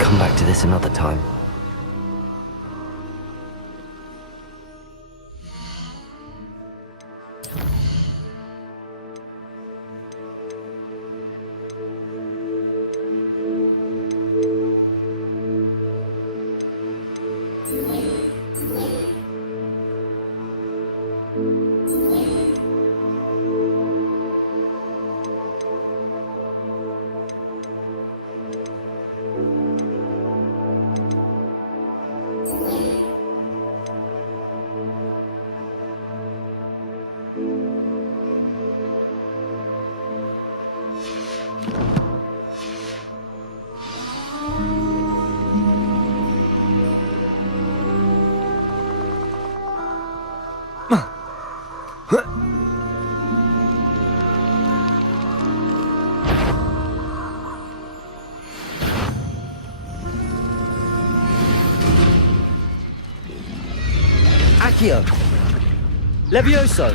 Come back to this another time. Accio! Levioso!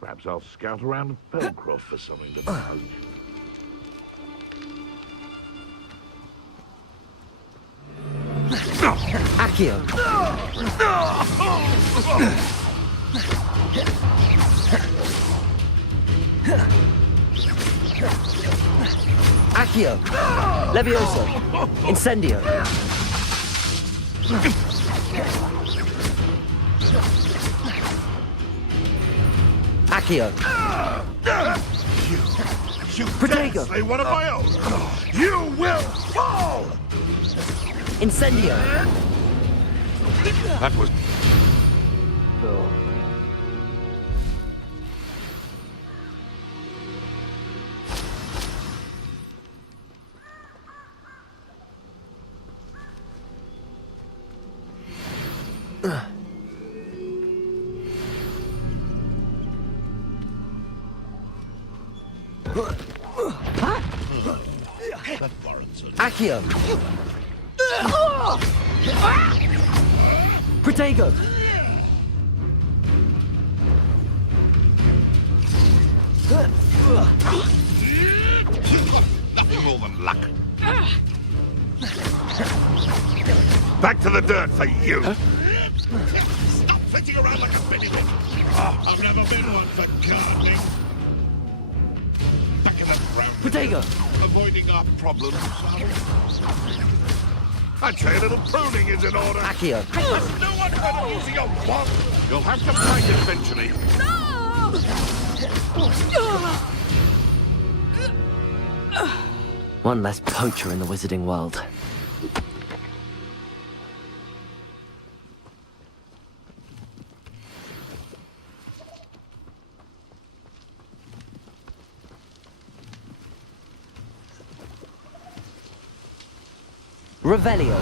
Perhaps I'll scout around Pearlcroft for something to know. Accio! Accio! Levioso! Incendio! Accio! You Protego! dare say one of my own! You will fall! Incendio! That was... Accio! Protego! You've got nothing more than luck. Back to the dirt for you! Stop flitting around like a spinnywit! I've never been one for gardening. Back in the ground. Protego! Avoiding our problems. I'd say a little pruning is in order. Accio! There's no one better using a wand. You'll have to fight eventually. One less poacher in the wizarding world. Revelio.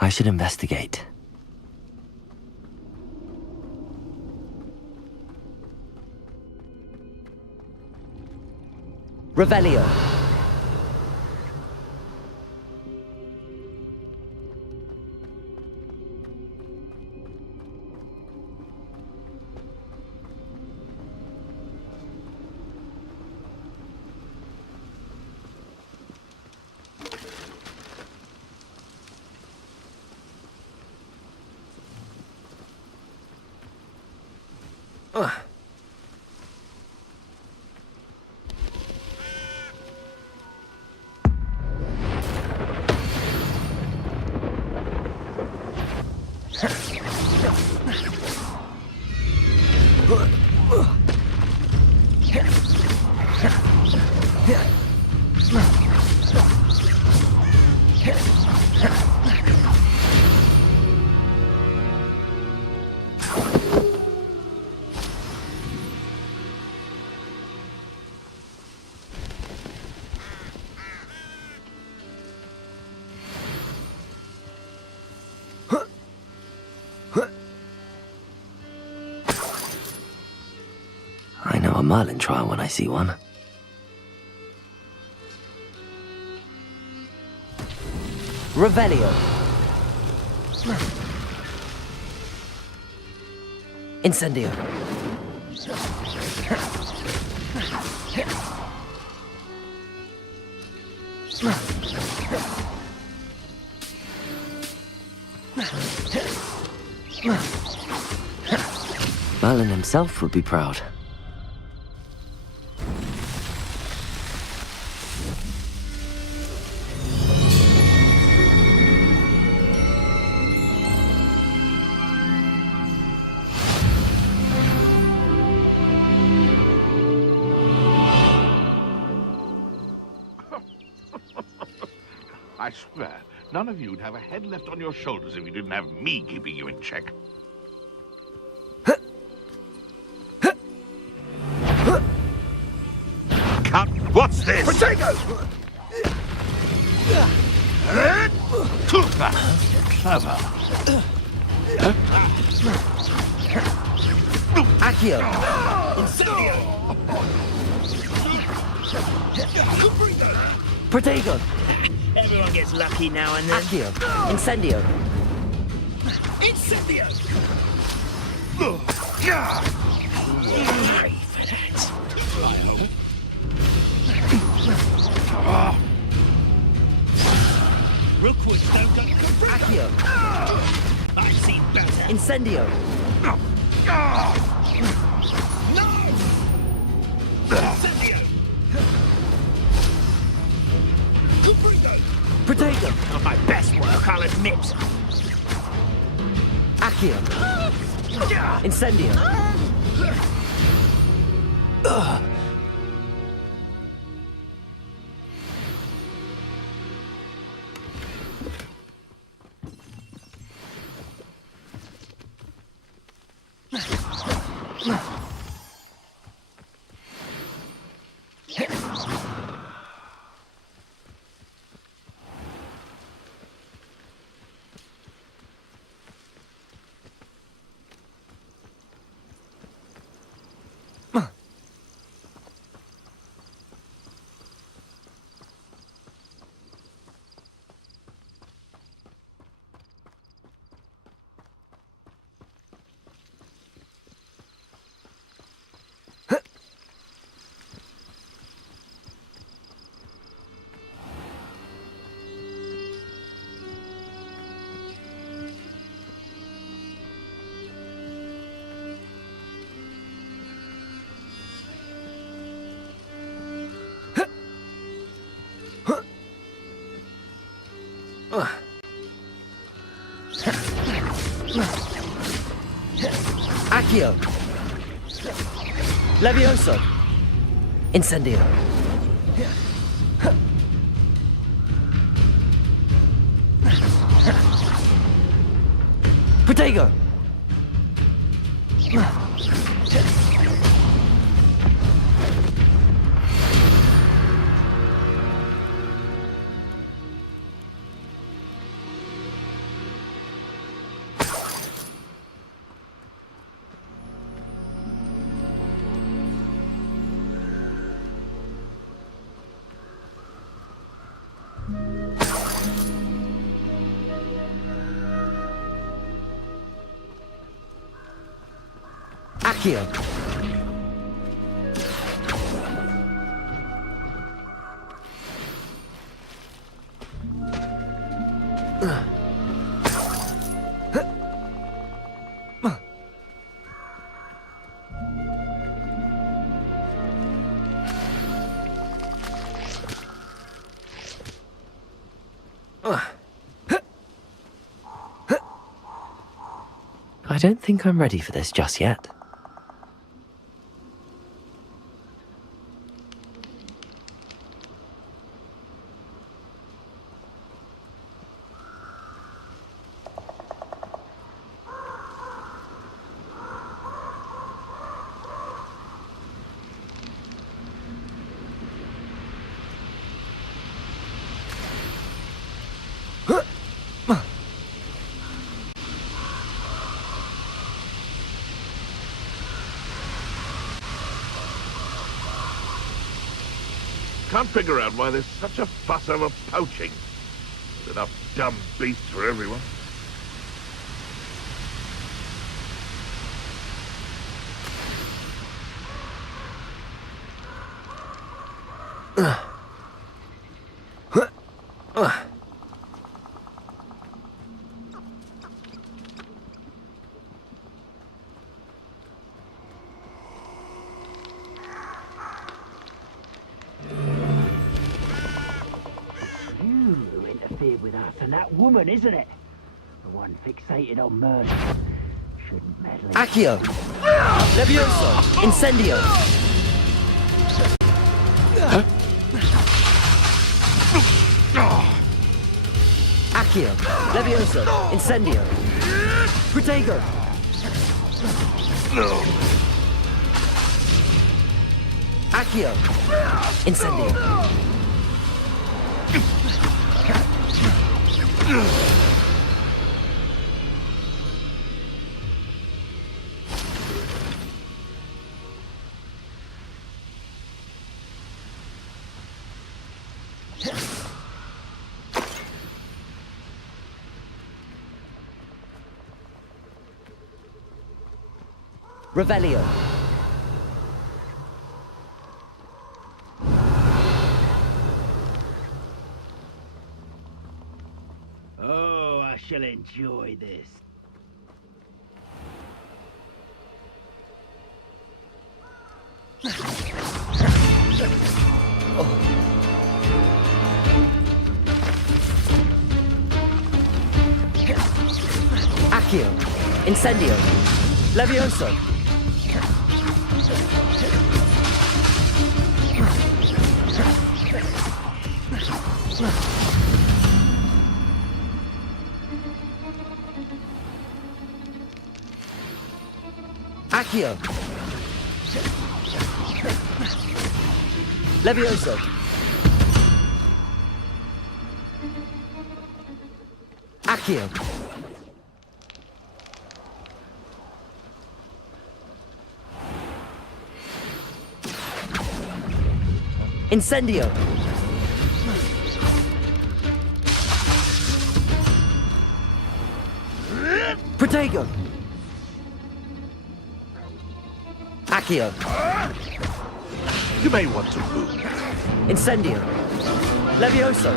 I should investigate. Revelio. I know a Merlin trial when I see one. Revelio. Incendio. Merlin himself would be proud. I swear, none of you'd have a head left on your shoulders if you didn't have me keeping you in check. Cut! What's this? Potato! Clever. Accio. Protego. Everyone gets lucky now and then. Accio. Incendio. Incendio! Pray for that. I hope. Rookwoods don't got Accio. I've seen better. Incendio. No! Incendio! Protego. Not my best work, I'll admit. Accio. Incendio. Accio. Levioso. Incendio. Protego. Accio. I don't think I'm ready for this just yet. Can't figure out why there's such a fuss over poaching. There's enough dumb beasts for everyone. You interfered with us and that woman, isn't it? The one fixated on murder. Shouldn't meddle. Accio! Levioso! Incendio! Accio! Levioso! Incendio! Protego! Accio! Incendio! Revelio. Oh, I shall enjoy this. Accio. Incendio. Levioso. Accio. Levioso. Accio. Incendio. Protego. Accio. You may want to move. Incendio. Levioso.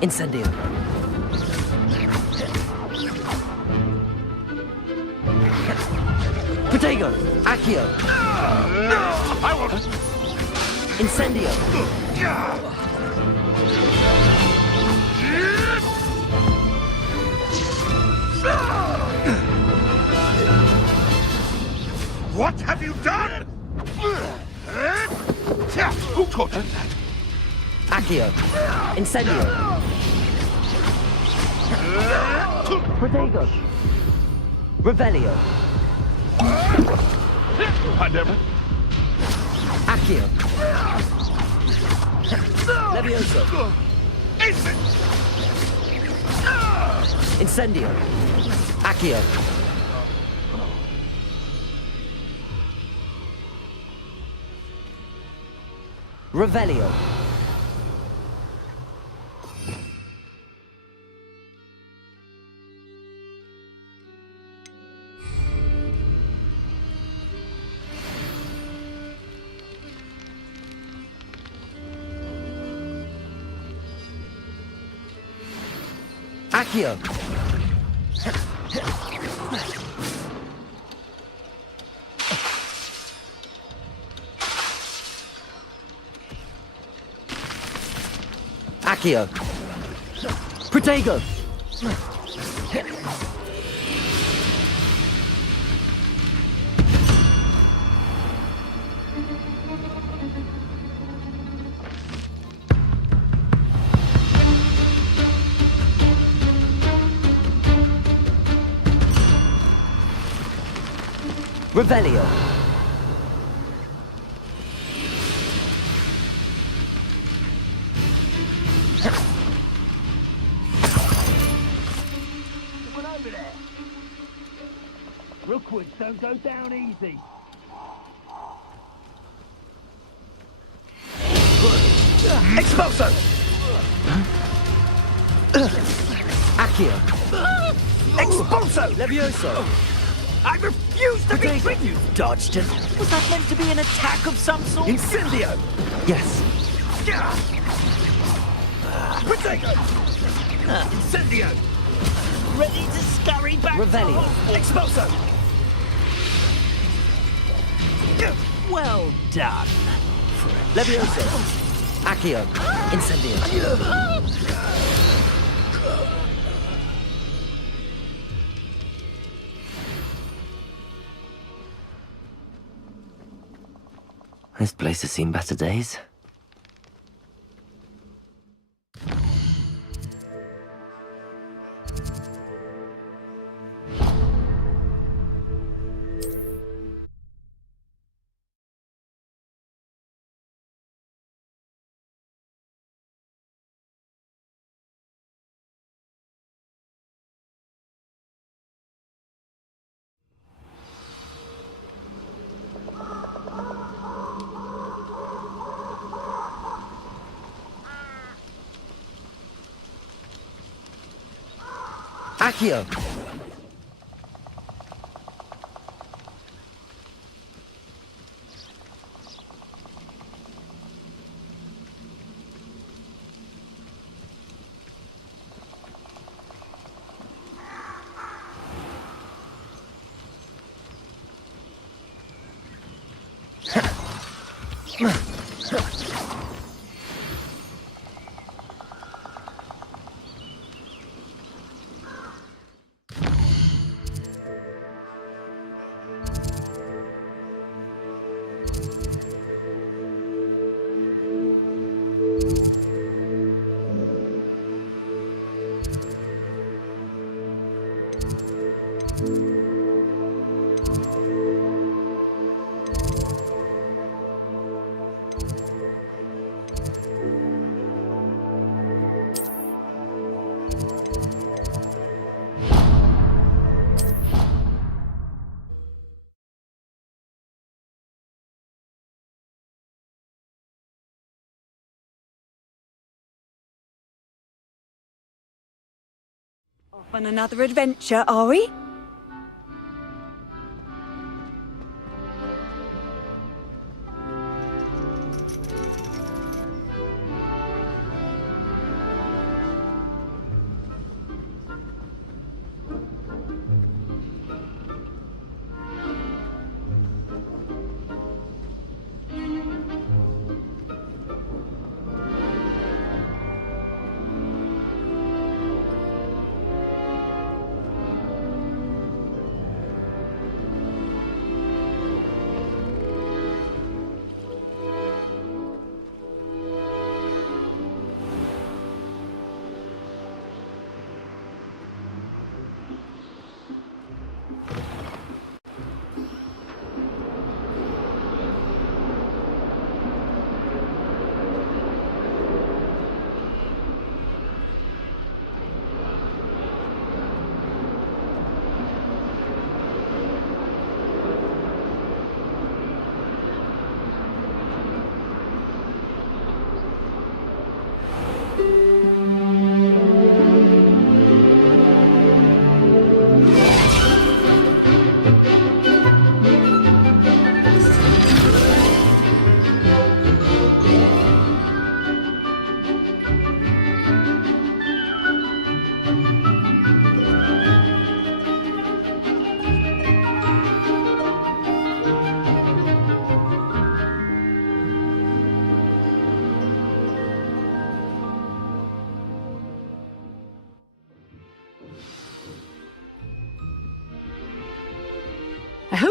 Incendio. Protego. Accio. I won't. Incendio. What have you done? Who taught you that? Accio. Incendio. Protego. Revelio. I never. Accio. Levioso. Incendio. Accio. Revelio. Accio. Accio. Protego. Revelio. Someone over there. Rookwoods don't go down easy. Expulso. Accio. Expulso. Levioso. I refuse to be treated! You dodged it. Was that meant to be an attack of some sort? Incendio. Yes. Protego! Incendio! Ready to scurry back Revelio. to Hogwarts. Expulso! Well done. Levioso. Accio. Incendio. This place has seen better days. Accio. Off on another adventure, are we?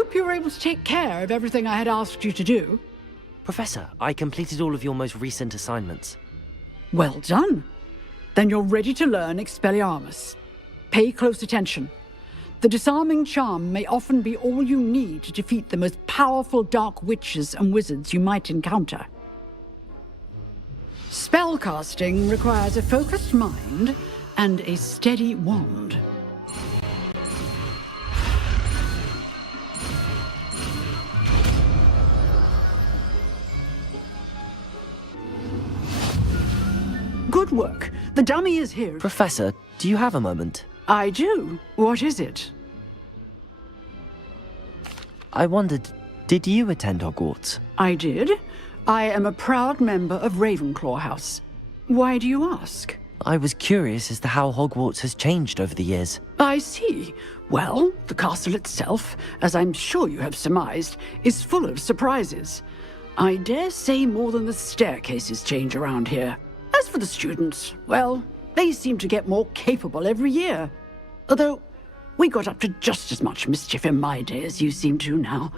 hope you were able to take care of everything I had asked you to do. Professor, I completed all of your most recent assignments. Well done. Then you're ready to learn Expelliarmus. Pay close attention. The disarming charm may often be all you need to defeat the most powerful dark witches and wizards you might encounter. Spellcasting requires a focused mind and a steady wand. Good work. The dummy is here. Professor, do you have a moment? I do. What is it? I wondered, did you attend Hogwarts? I did. I am a proud member of Ravenclaw House. Why do you ask? I was curious as to how Hogwarts has changed over the years. I see. Well, the castle itself, as I'm sure you have surmised, is full of surprises. I dare say more than the staircases change around here. As for the students, well, they seem to get more capable every year. Although, we got up to just as much mischief in my day as you seem to now.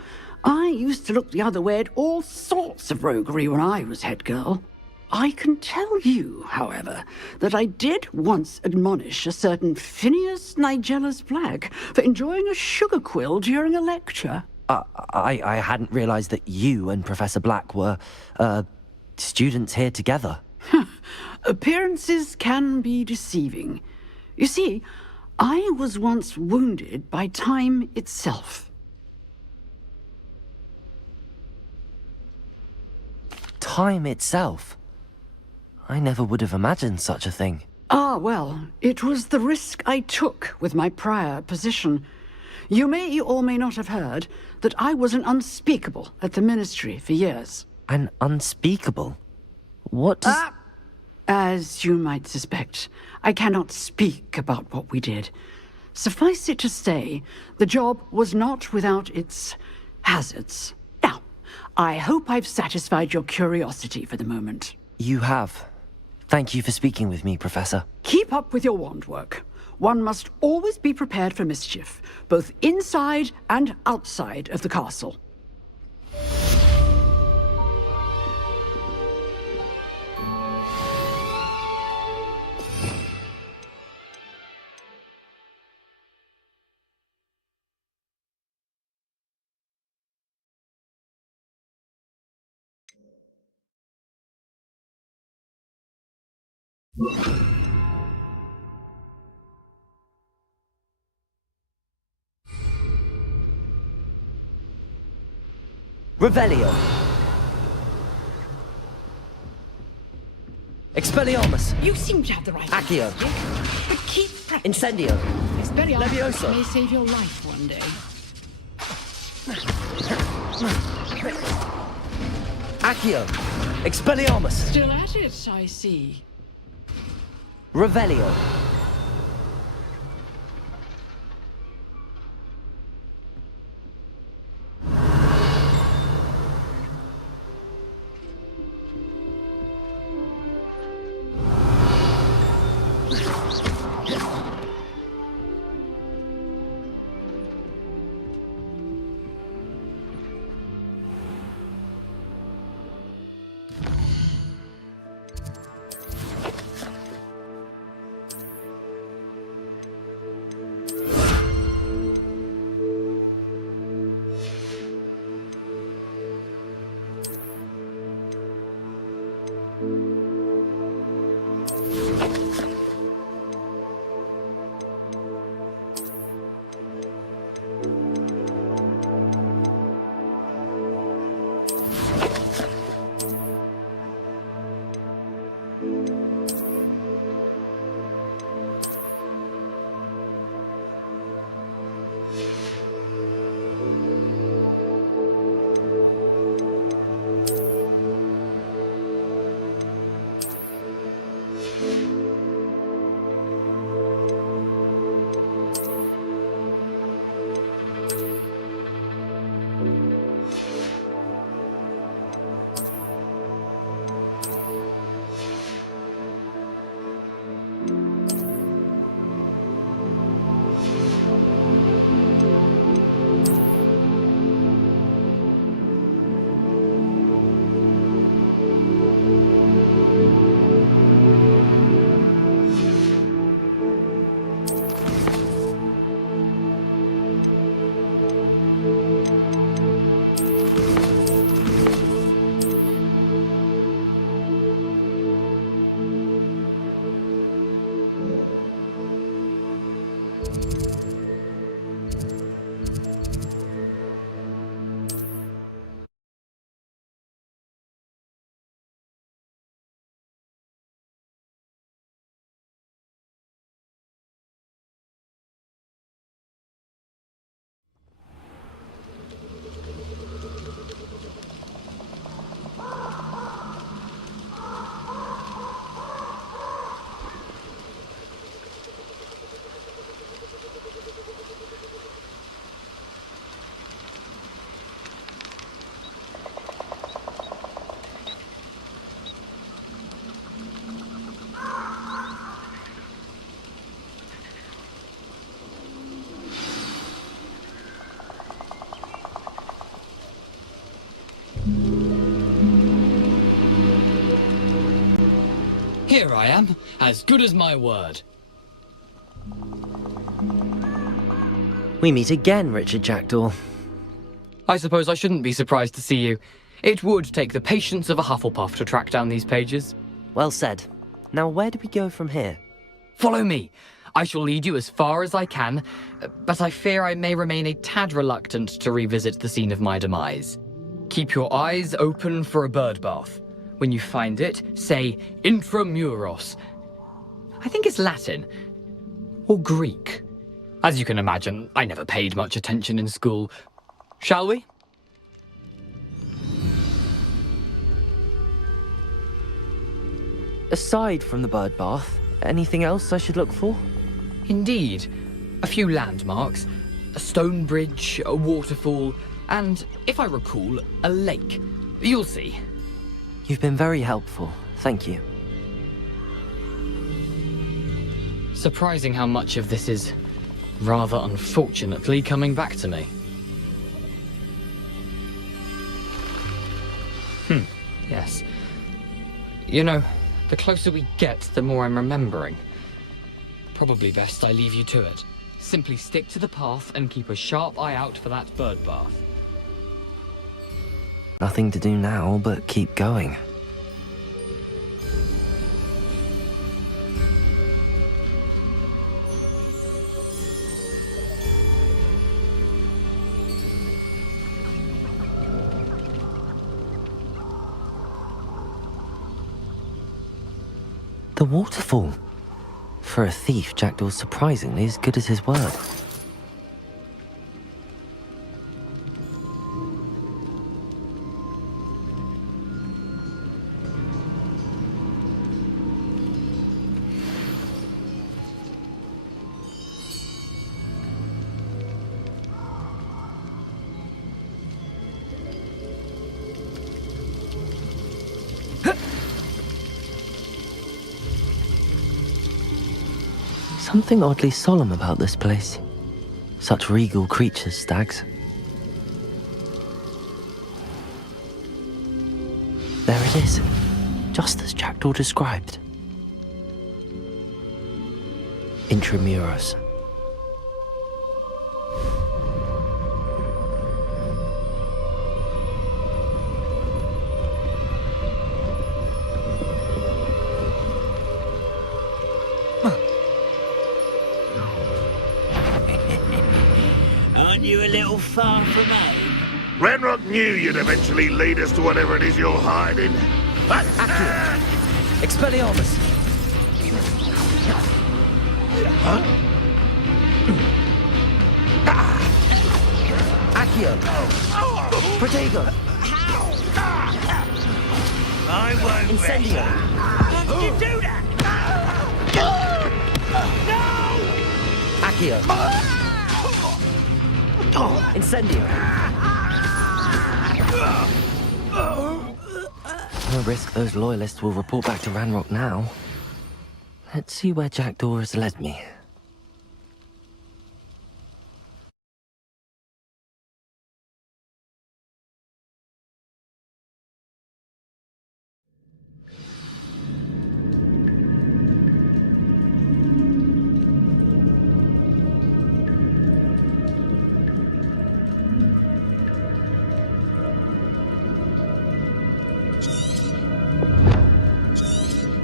I used to look the other way at all sorts of roguery when I was head girl. I can tell you, however, that I did once admonish a certain Phineas Nigellus Black for enjoying a sugar quill during a lecture. I hadn't realized that you and Professor Black were, students here together. Appearances can be deceiving. You see, I was once wounded by time itself. Time itself? I never would have imagined such a thing. Ah, well, it was the risk I took with my prior position. You may or may not have heard that I was an unspeakable at the Ministry for years. An unspeakable? What does... As you might suspect, I cannot speak about what we did. Suffice it to say, the job was not without its hazards. Now, I hope I've satisfied your curiosity for the moment. You have. Thank you for speaking with me, Professor. Keep up with your wand work. One must always be prepared for mischief, both inside and outside of the castle. Revelio. Expelliarmus. You seem to have the right Accio. idea, but keep practicing. Incendio. Expelliarmus Levioso. may save your life one day. Accio. Expelliarmus. Still at it, I see. Revelio. Here I am, as good as my word. We meet again, Richard Jackdaw. I suppose I shouldn't be surprised to see you. It would take the patience of a Hufflepuff to track down these pages. Well said. Now, where do we go from here? Follow me. I shall lead you as far as I can, but I fear I may remain a tad reluctant to revisit the scene of my demise. Keep your eyes open for a bird bath. When you find it, say intramuros. I think it's Latin. Or Greek. As you can imagine, I never paid much attention in school. Shall we? Aside from the bird bath, anything else I should look for? Indeed. A few landmarks, a stone bridge, a waterfall, and, if I recall, a lake. You'll see. You've been very helpful. Thank you. Surprising how much of this is, rather unfortunately, coming back to me. Yes. You know, the closer we get, the more I'm remembering. Probably best I leave you to it. Simply stick to the path and keep a sharp eye out for that bird bath. Nothing to do now but keep going. The waterfall. For a thief, Jackdaw's surprisingly as good as his word. Something oddly solemn about this place. Such regal creatures, stags. There it is, just as Jackdaw described. Intramuros. Aren't you a little far from home? Ranrock knew you'd eventually lead us to whatever it is you're hiding. Expelliarmus! Huh? Accio! Protego! I won't Incendio! How did you do that? Accio! Incendio! No risk those loyalists will report back to Ranrock now. Let's see where Jackdaw has led me.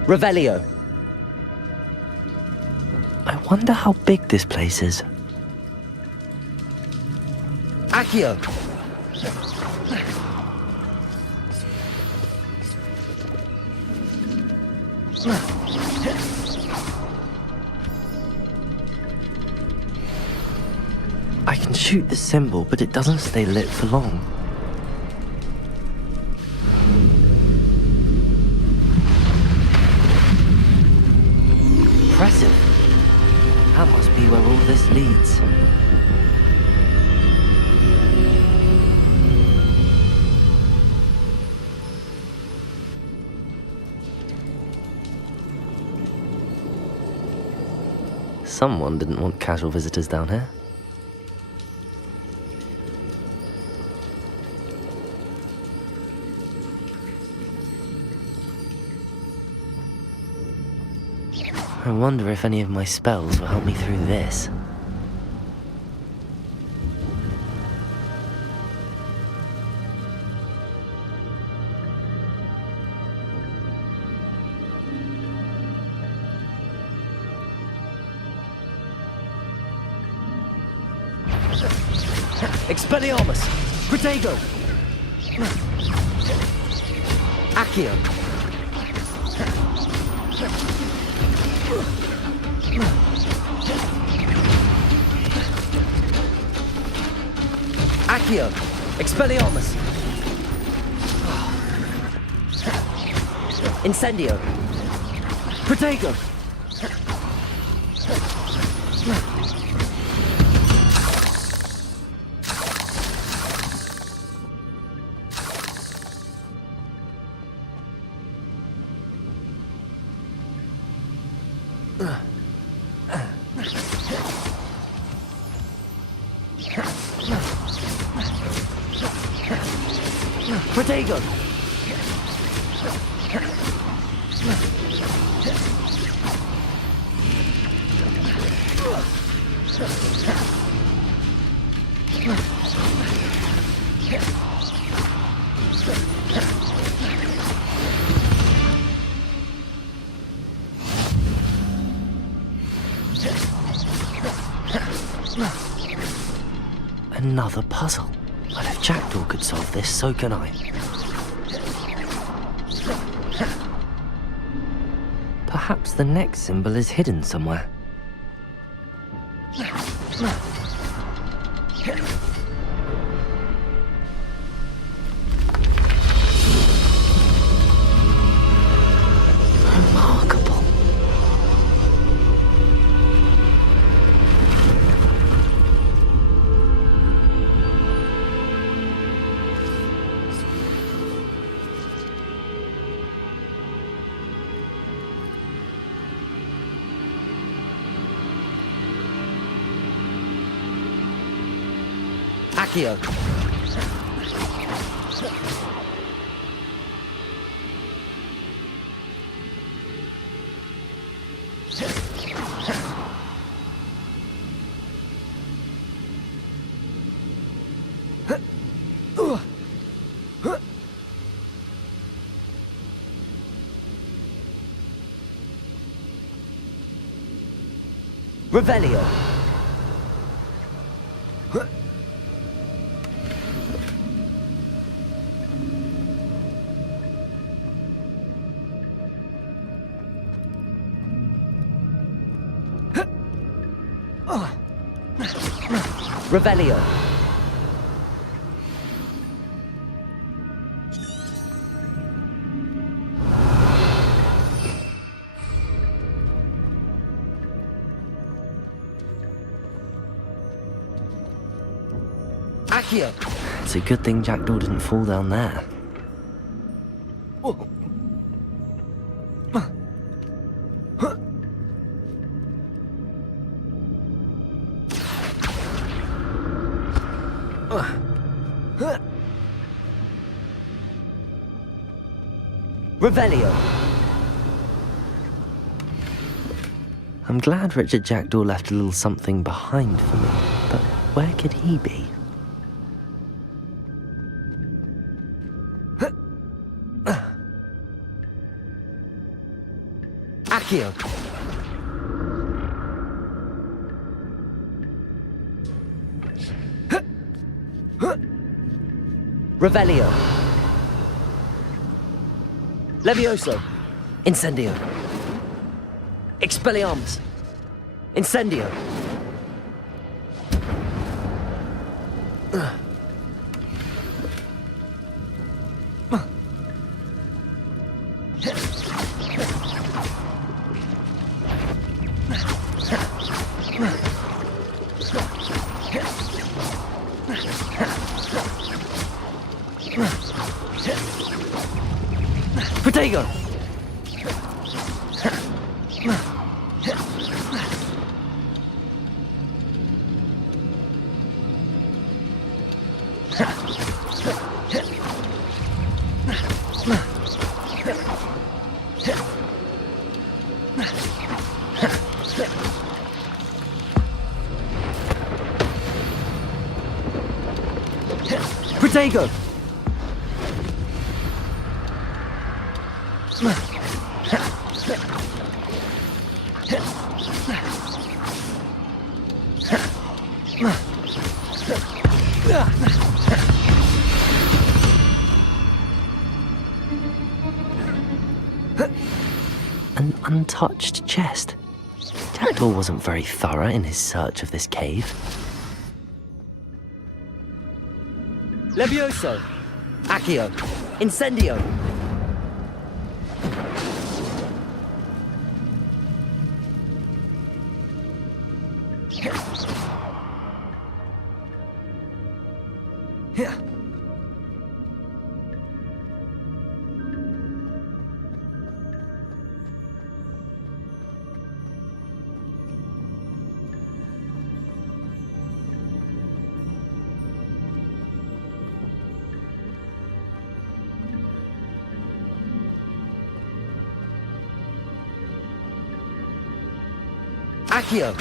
Revelio. I wonder how big this place is. Accio. I can shoot the symbol, but it doesn't stay lit for long. Impressive. That must be where all this leads. Someone didn't want casual visitors down here. I wonder if any of my spells will help me through this. Expelliarmus! Protego! Accio! Accio! Expelliarmus! Incendio! Protego! Protego! Another puzzle. Well, if Jackdaw could solve this, so can I. Perhaps the next symbol is hidden somewhere. Remarkable. Accio. Revelio. Revelio. Accio. It's a good thing Jackdaw didn't fall down there. Revelio. I'm glad Richard Jackdaw left a little something behind for me, but where could he be? Accio. Revelio. Levioso. Incendio. Expelliarmus. Incendio. Protego! Protego! An untouched chest. Jackdaw wasn't very thorough in his search of this cave. Levioso! Accio! Incendio! Accio!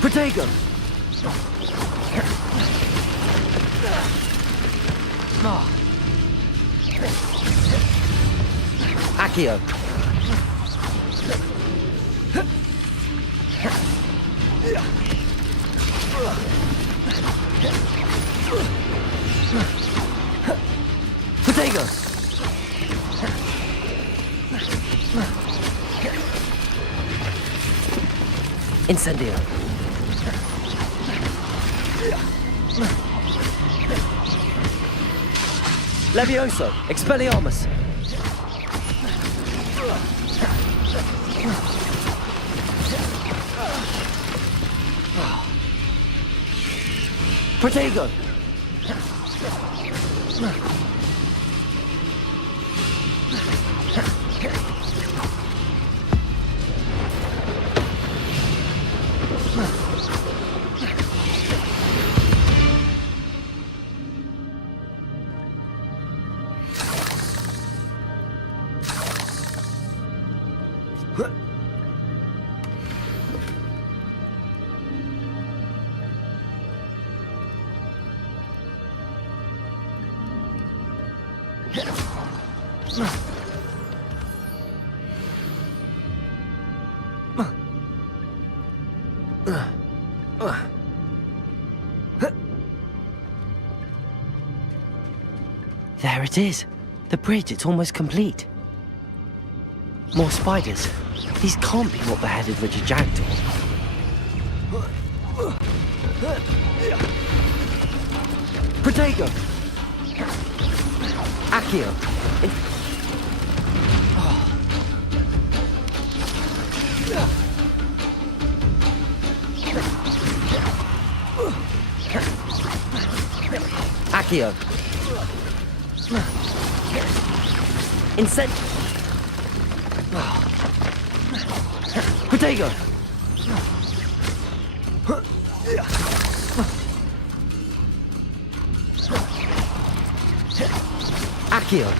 Protego! Accio! Protego! Incendio! Levioso! Expelliarmus! Protego! There it is. The bridge, it's almost complete. More spiders. These can't be what beheaded Richard Jackdaw. Protego! Accio! Accio! Incent... Protego! Accio!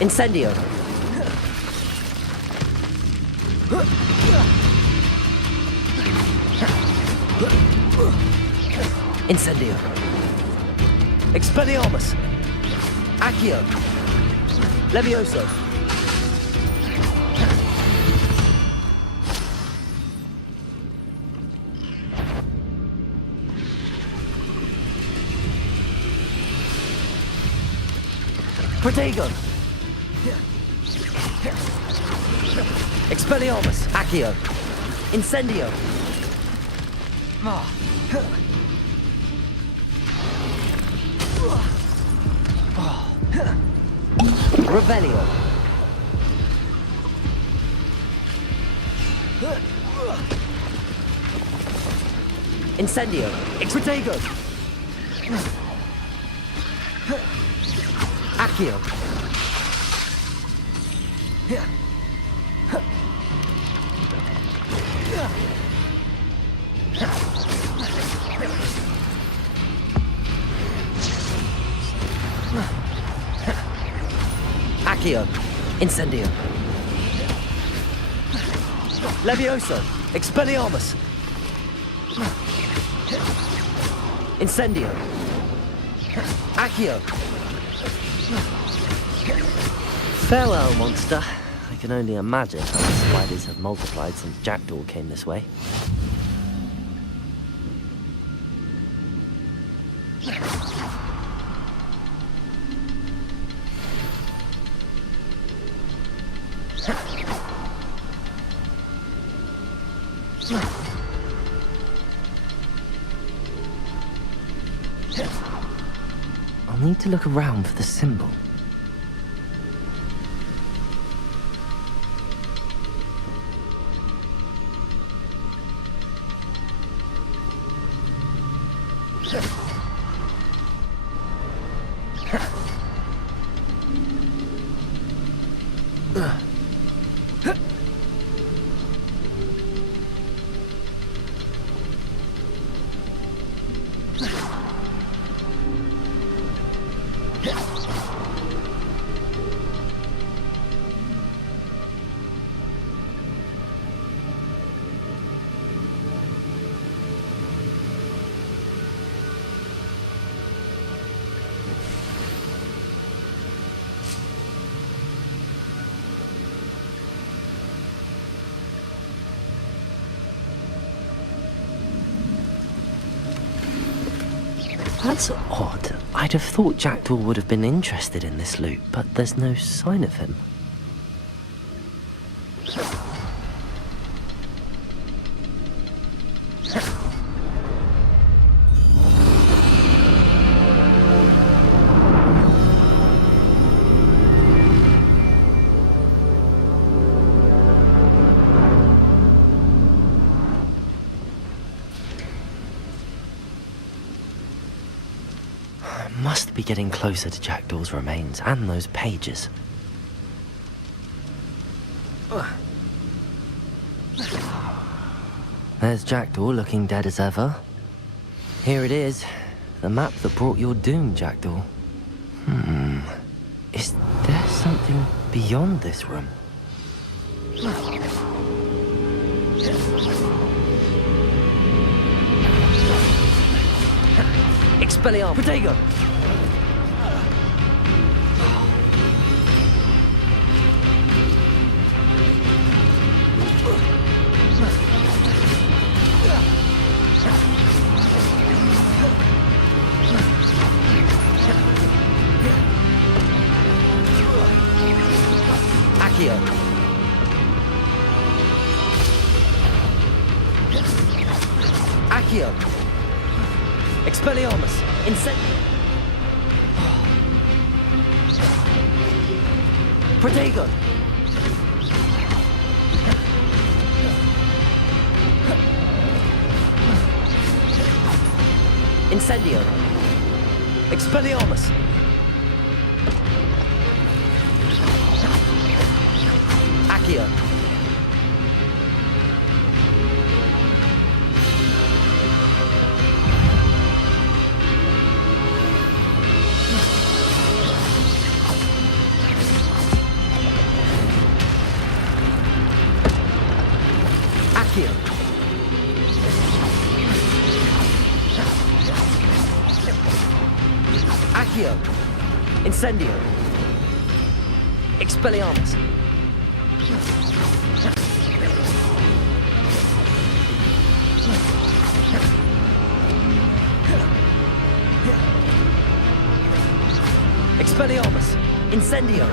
Incendio! Incendio! Expelliarmus! Accio! Levioso! Protego! Expelliarmus! Accio! Incendio! Revelio! Incendio! Protego! Accio! Accio! Incendio. Levioso. Expelliarmus. Incendio. Accio. Farewell, monster. I can only imagine how the spiders have multiplied since Jackdaw came this way. I'll need to look around for the symbol. That's odd. I'd have thought Jackdaw would have been interested in this loot, but there's no sign of him. Must be getting closer to Jackdaw's remains and those pages. There's Jackdaw looking dead as ever. Here it is, the map that brought your doom, Jackdaw. Is there something beyond this room? Expelliarmus! Protego! Accio! Accio! Expelliarmus! Incendio! Protego! Incendio! Expelliarmus! Accio! Accio! Accio! Incendio! Expelliarmus! Expelliarmus! Incendio!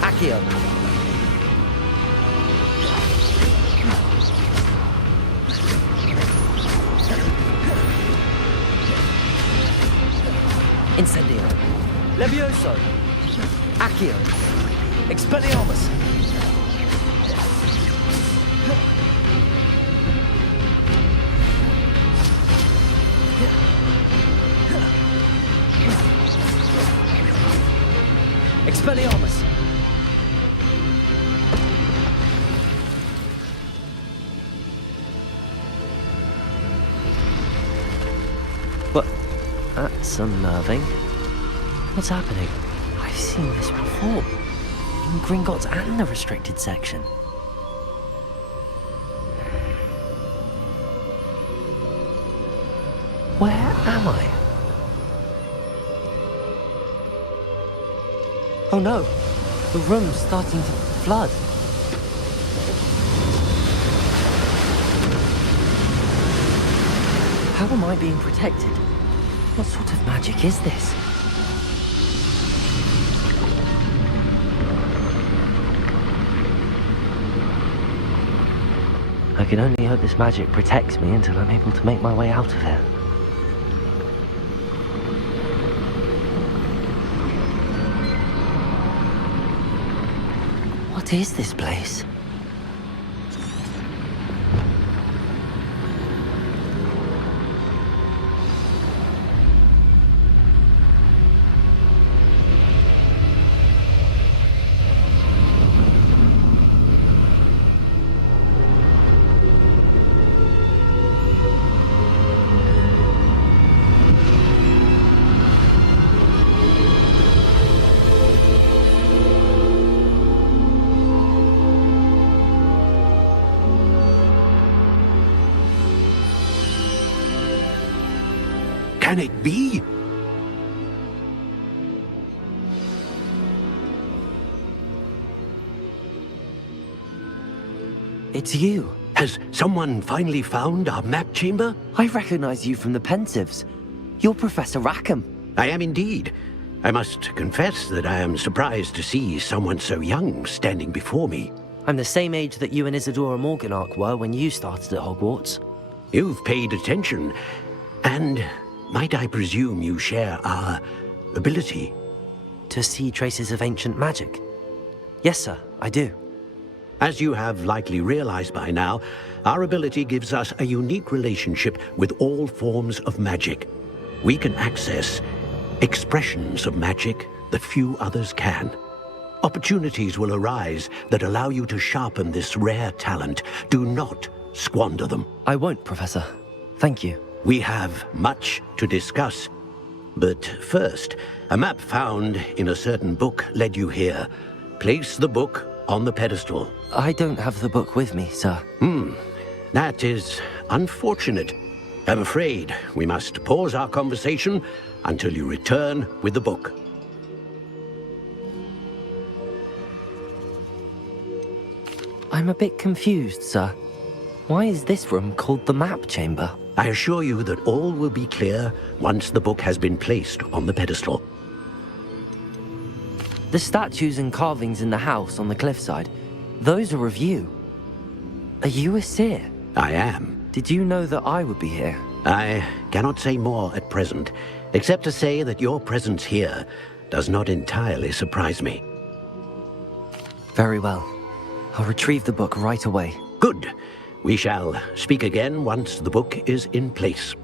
Accio! Incendio! Levioso! Accio! Expelliarmus! Expelliarmus! But that's unnerving. What's happening? I've seen this before. in Gringotts and the restricted section. Where am I? Oh no, the room's starting to flood. How am I being protected? What sort of magic is this? I can only hope this magic protects me until I'm able to make my way out of here. What is this place? Can it be? It's you. Has someone finally found our map chamber? I recognize you from the Pensives. You're Professor Rackham. I am indeed. I must confess that I am surprised to see someone so young standing before me. I'm the same age that you and Isadora Morganach were when you started at Hogwarts. You've paid attention, and might I presume you share our ability? To see traces of ancient magic? Yes, sir, I do. As you have likely realized by now, our ability gives us a unique relationship with all forms of magic. We can access expressions of magic that few others can. Opportunities will arise that allow you to sharpen this rare talent. Do not squander them. I won't, Professor. Thank you. We have much to discuss. But first, a map found in a certain book led you here. Place the book on the pedestal. I don't have the book with me, sir. That is unfortunate. I'm afraid we must pause our conversation until you return with the book. I'm a bit confused, sir. Why is this room called the map chamber? I assure you that all will be clear once the book has been placed on the pedestal. The statues and carvings in the house on the cliffside, those are of you. Are you a seer? I am. Did you know that I would be here? I cannot say more at present, except to say that your presence here does not entirely surprise me. Very well. I'll retrieve the book right away. Good. We shall speak again once the book is in place.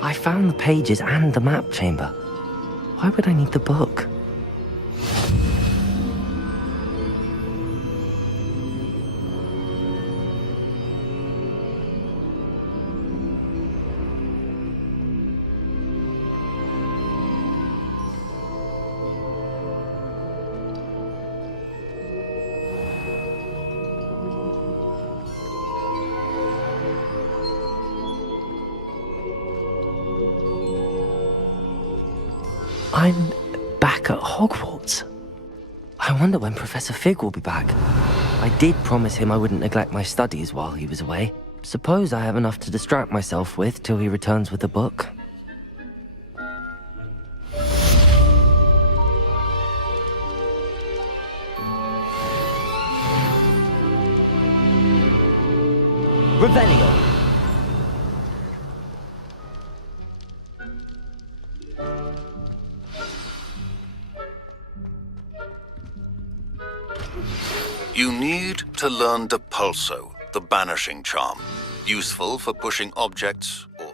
I found the pages and the map chamber. Why would I need the book? I'm back at Hogwarts. I wonder when Professor Fig will be back. I did promise him I wouldn't neglect my studies while he was away. Suppose I have enough to distract myself with till he returns with the book. Revelio. You need to learn Depulso, the banishing charm. Useful for pushing objects or...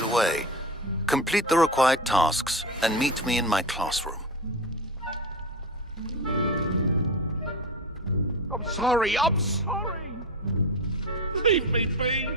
Away. Complete the required tasks and meet me in my classroom. I'm sorry, I'm sorry. Leave me be.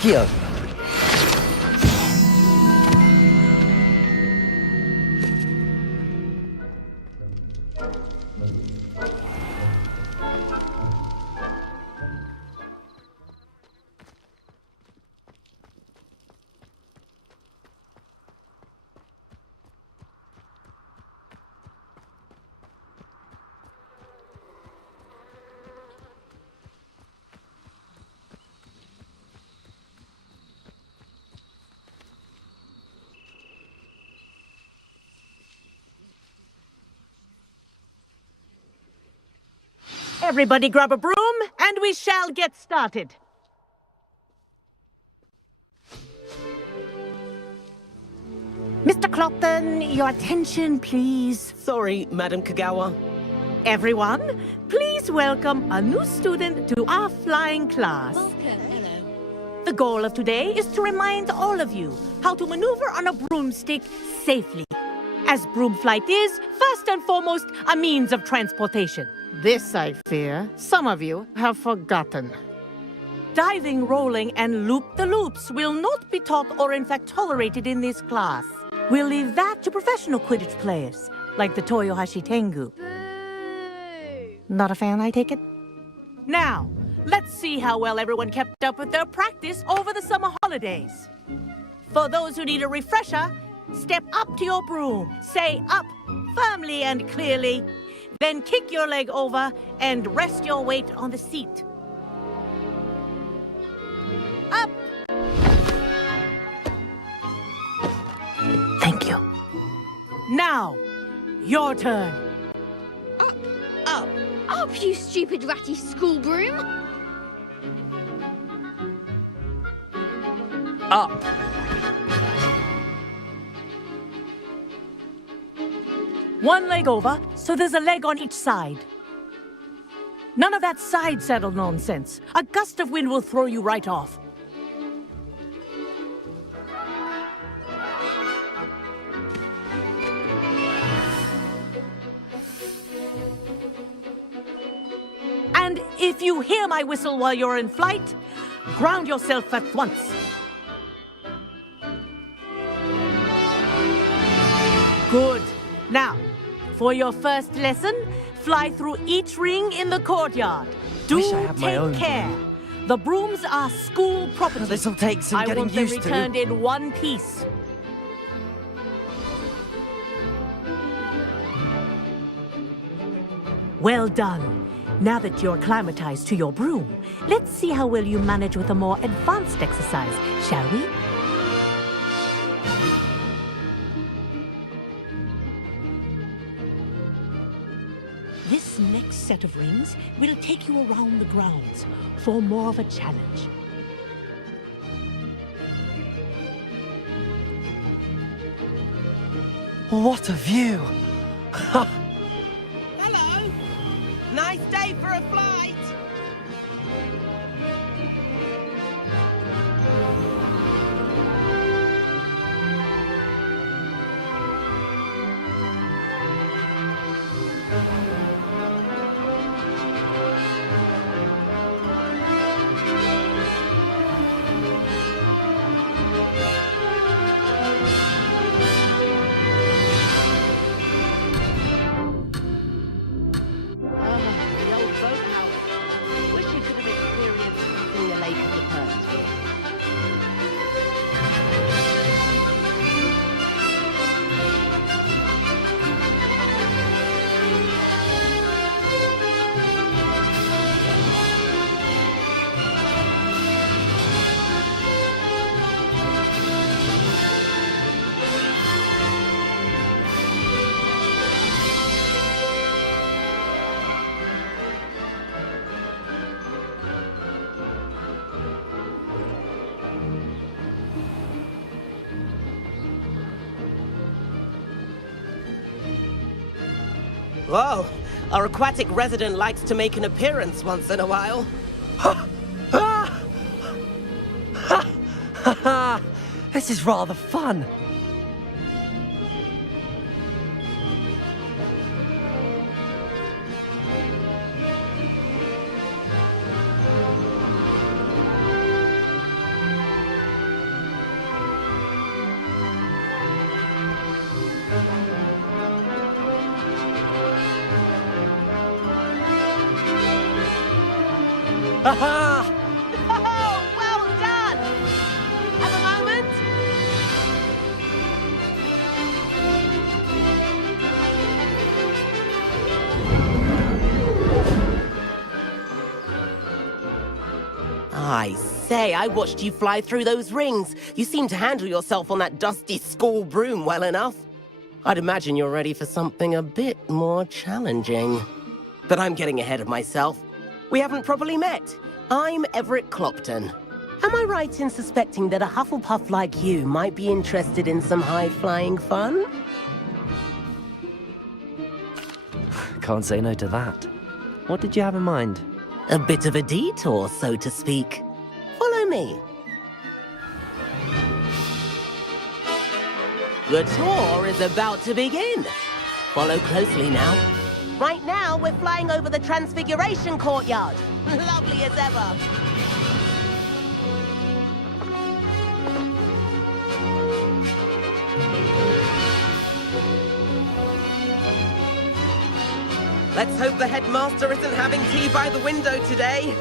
Accio! Everybody grab a broom, and we shall get started. Mr. Clopton, your attention, please. Sorry, Madam Kagawa. Everyone, please welcome a new student to our flying class. The goal of today is to remind all of you how to maneuver on a broomstick safely, as broom flight is, first and foremost, a means of transportation. This, I fear, some of you have forgotten. Diving, rolling, and loop-the-loops will not be taught or in fact tolerated in this class. We'll leave that to professional Quidditch players, like the Toyohashi Tengu. Not a fan, I take it? Now, let's see how well everyone kept up with their practice over the summer holidays. For those who need a refresher, step up to your broom, say up firmly and clearly, then kick your leg over and rest your weight on the seat. Up! Thank you. Now, your turn. Up, you stupid ratty school broom! Up! One leg over, so there's a leg on each side. None of that side saddle nonsense. A gust of wind will throw you right off. And if you hear my whistle while you're in flight, ground yourself at once. Good. Now, for your first lesson, fly through each ring in the courtyard. Do Wish I had my own take care. The brooms are school property. This'll take some I getting want them used to. returned in one piece. Well done. Now that you're acclimatized to your broom, let's see how well you manage with a more advanced exercise, shall we? This next set of rings will take you around the grounds for more of a challenge. What a view! Hello! Nice day for a flight! The old boathouse. Wish you could have experienced something the lake of the past. Whoa, our aquatic resident likes to make an appearance once in a while. This is rather fun. Oh, well done! Have a moment? I say, I watched you fly through those rings. You seem to handle yourself on that dusty school broom well enough. I'd imagine you're ready for something a bit more challenging. But I'm getting ahead of myself. We haven't properly met. I'm Everett Clopton. Am I right in suspecting that a Hufflepuff like you might be interested in some high-flying fun? Can't say no to that. What did you have in mind? A bit of a detour, so to speak. Follow me. The tour is about to begin. Follow closely now. Right now, we're flying over the Transfiguration Courtyard. Lovely as ever. Let's hope the headmaster isn't having tea by the window today.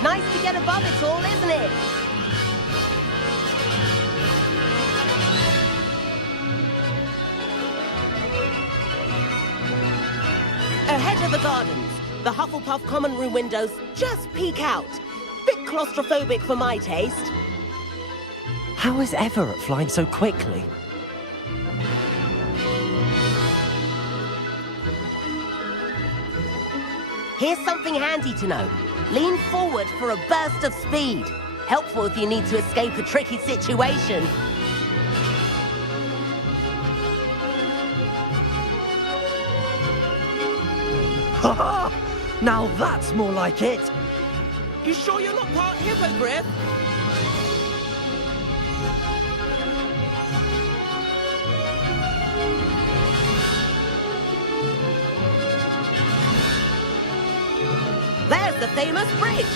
Nice to get above it all, isn't it? Ahead of the gardens, the Hufflepuff common room windows just peek out. Bit claustrophobic for my taste. How is Everett flying so quickly? Here's something handy to know. Lean forward for a burst of speed. Helpful if you need to escape a tricky situation. Ha ha! Now that's more like it! You sure you're not part hippogriff? There's the famous bridge.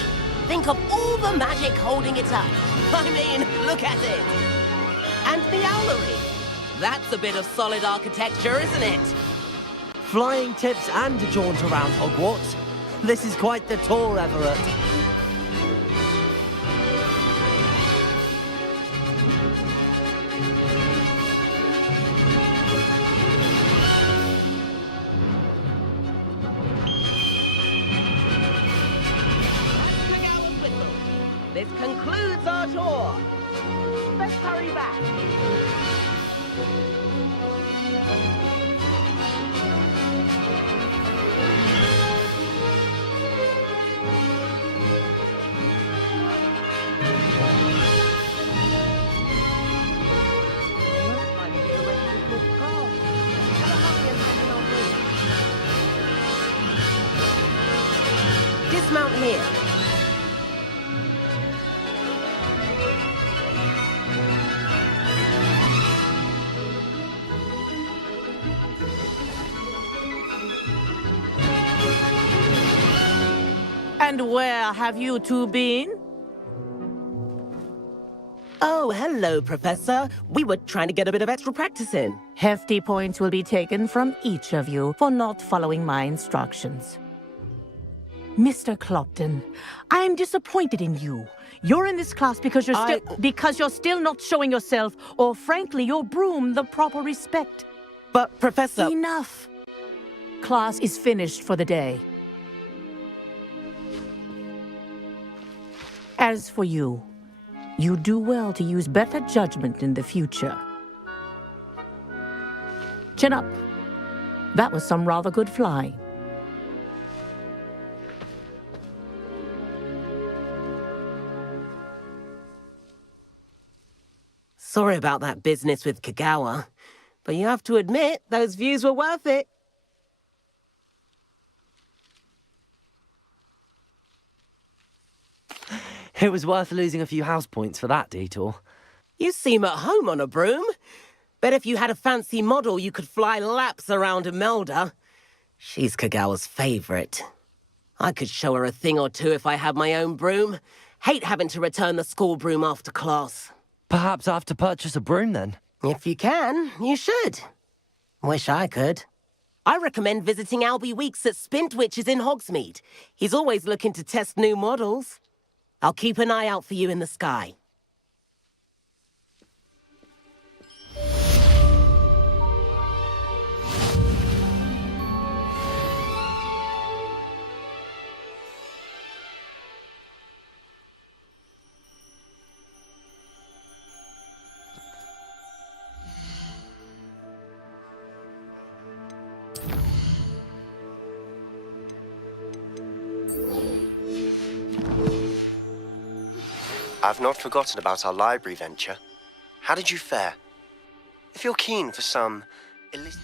Think of all the magic holding it up. I mean, look at it. And the owlery. That's a bit of solid architecture, isn't it? Flying tips and a jaunt around Hogwarts. This is quite the tour, Everett. This concludes our tour. Let's hurry back. Dismount here. And where have you two been? Oh, hello, Professor. We were trying to get a bit of extra practice in. Hefty points will be taken from each of you for not following my instructions. Mr. Clopton, I'm disappointed in you. You're in this class because you're still not showing yourself, or frankly, your broom, the proper respect. But, Professor... Enough. Class is finished for the day. As for you, you do well to use better judgment in the future. Chin up. That was some rather good flying. Sorry about that business with Kagawa, but you have to admit, those views were worth it. It was worth losing a few house points for that detour. You seem at home on a broom. Bet if you had a fancy model, you could fly laps around Imelda. She's Kagawa's favorite. I could show her a thing or two if I had my own broom. Hate having to return the school broom after class. Perhaps I have to purchase a broom then. If you can, you should. Wish I could. I recommend visiting Albie Weeks at Spintwitches in Hogsmeade. He's always looking to test new models. I'll keep an eye out for you in the sky. I've not forgotten about our library venture. How did you fare? If you're keen for some illicit...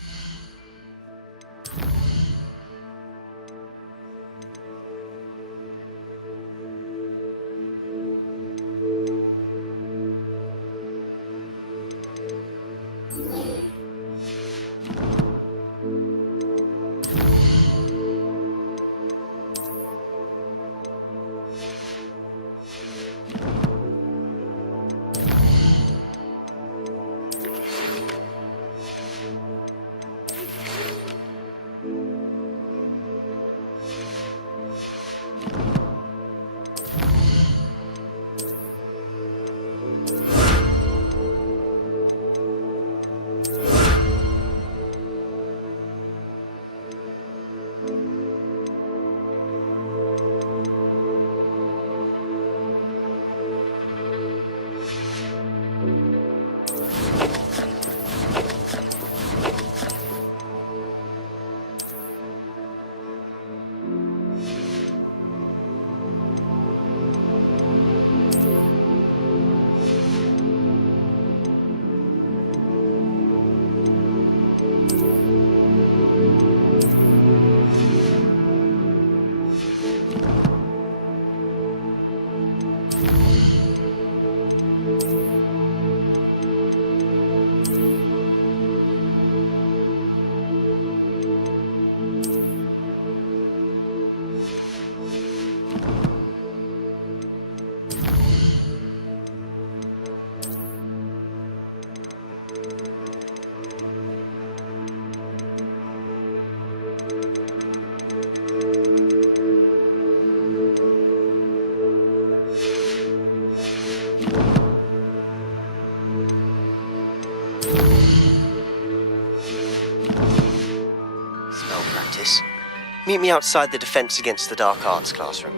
Meet me outside the Defense Against the Dark Arts classroom.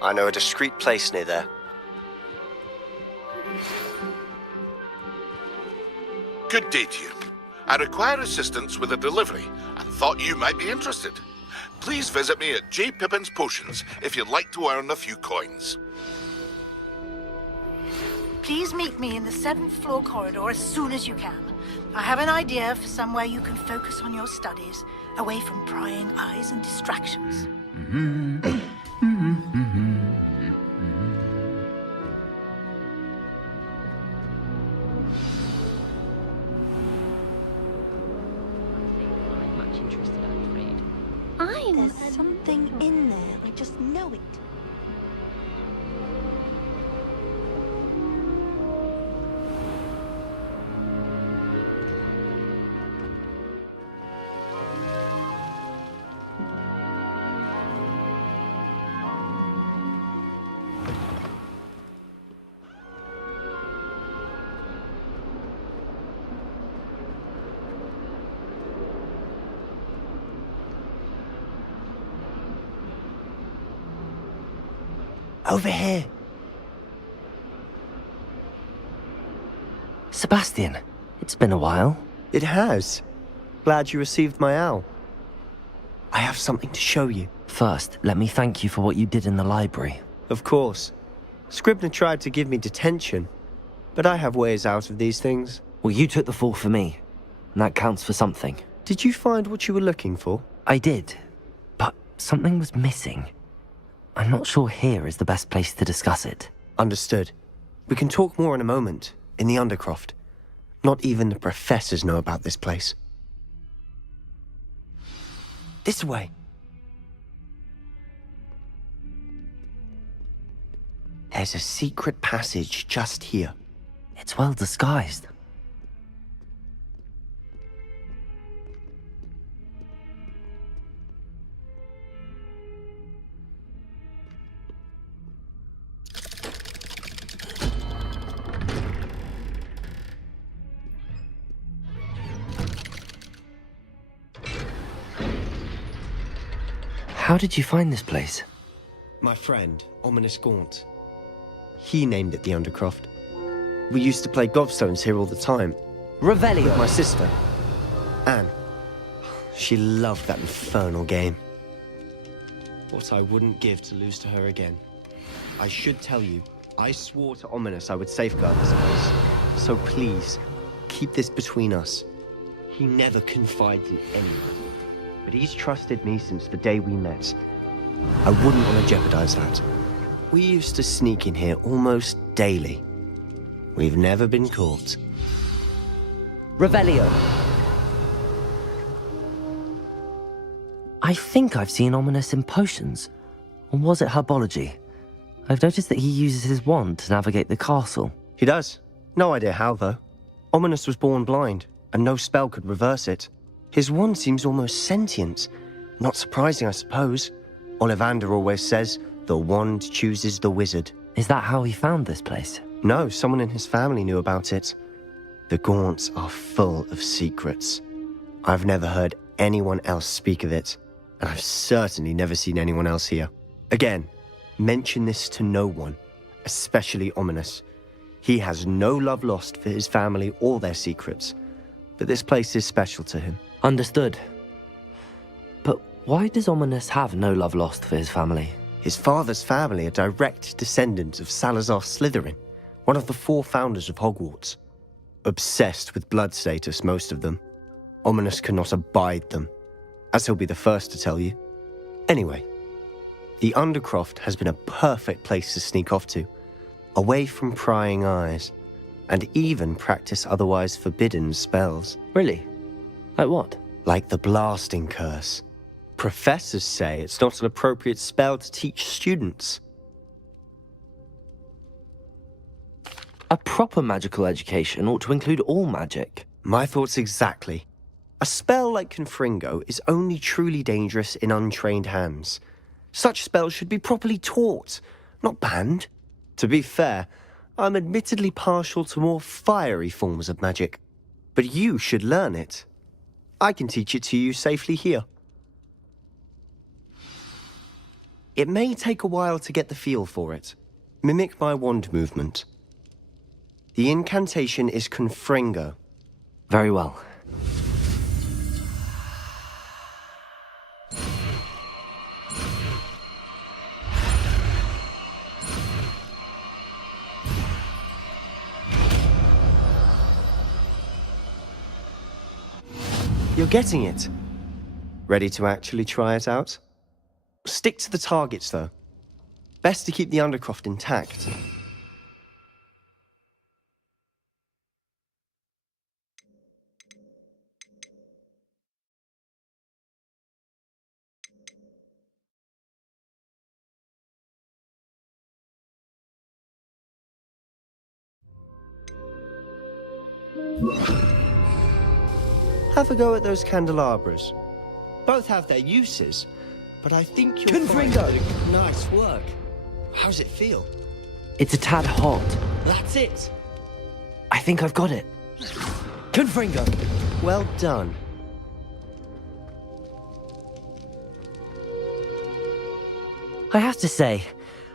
I know a discreet place near there. Good day to you. I require assistance with a delivery and thought you might be interested. Please visit me at J. Pippin's Potions if you'd like to earn a few coins. Please meet me in the 7th floor corridor as soon as you can. I have an idea for somewhere you can focus on your studies, away from prying eyes and distractions. There's something in there. I just know it. Over here. Sebastian, it's been a while. It has. Glad you received my owl. I have something to show you. First, let me thank you for what you did in the library. Of course. Scribner tried to give me detention, but I have ways out of these things. Well, you took the fall for me, and that counts for something. Did you find what you were looking for? I did, but something was missing. I'm not sure here is the best place to discuss it. Understood. We can talk more in a moment, in the Undercroft. Not even the professors know about this place. This way. There's a secret passage just here. It's well disguised. How did you find this place? My friend, Ominous Gaunt. He named it the Undercroft. We used to play gobstones here all the time. Revelio. With my sister, Anne. She loved that infernal game. What I wouldn't give to lose to her again. I should tell you, I swore to Ominous I would safeguard this place. So please, keep this between us. He never confides in anyone. But he's trusted me since the day we met. I wouldn't want to jeopardize that. We used to sneak in here almost daily. We've never been caught. Revelio. I think I've seen Ominous in potions. Or was it herbology? I've noticed that he uses his wand to navigate the castle. He does. No idea how, though. Ominous was born blind, and no spell could reverse it. His wand seems almost sentient. Not surprising, I suppose. Ollivander always says, the wand chooses the wizard. Is that how he found this place? No, someone in his family knew about it. The Gaunts are full of secrets. I've never heard anyone else speak of it, and I've certainly never seen anyone else here. Again, mention this to no one, especially Ominous. He has no love lost for his family or their secrets, but this place is special to him. Understood. But why does Ominous have no love lost for his family? His father's family are direct descendants of Salazar Slytherin, one of the 4 founders of Hogwarts. Obsessed with blood status, most of them. Ominous cannot abide them, as he'll be the first to tell you. Anyway, the Undercroft has been a perfect place to sneak off to, away from prying eyes, and even practice otherwise forbidden spells. Really? Like what? Like the blasting curse. Professors say it's not an appropriate spell to teach students. A proper magical education ought to include all magic. My thoughts exactly. A spell like Confringo is only truly dangerous in untrained hands. Such spells should be properly taught, not banned. To be fair, I'm admittedly partial to more fiery forms of magic. But you should learn it. I can teach it to you safely here. It may take a while to get the feel for it. Mimic my wand movement. The incantation is Confringo. Very well. You're getting it. Ready to actually try it out? Stick to the targets, though. Best to keep the Undercroft intact. Have a go at those candelabras. Both have their uses, but I think you'll find it nice work. How's it feel? It's a tad hot. That's it. I think I've got it. Confringo. Well done. I have to say,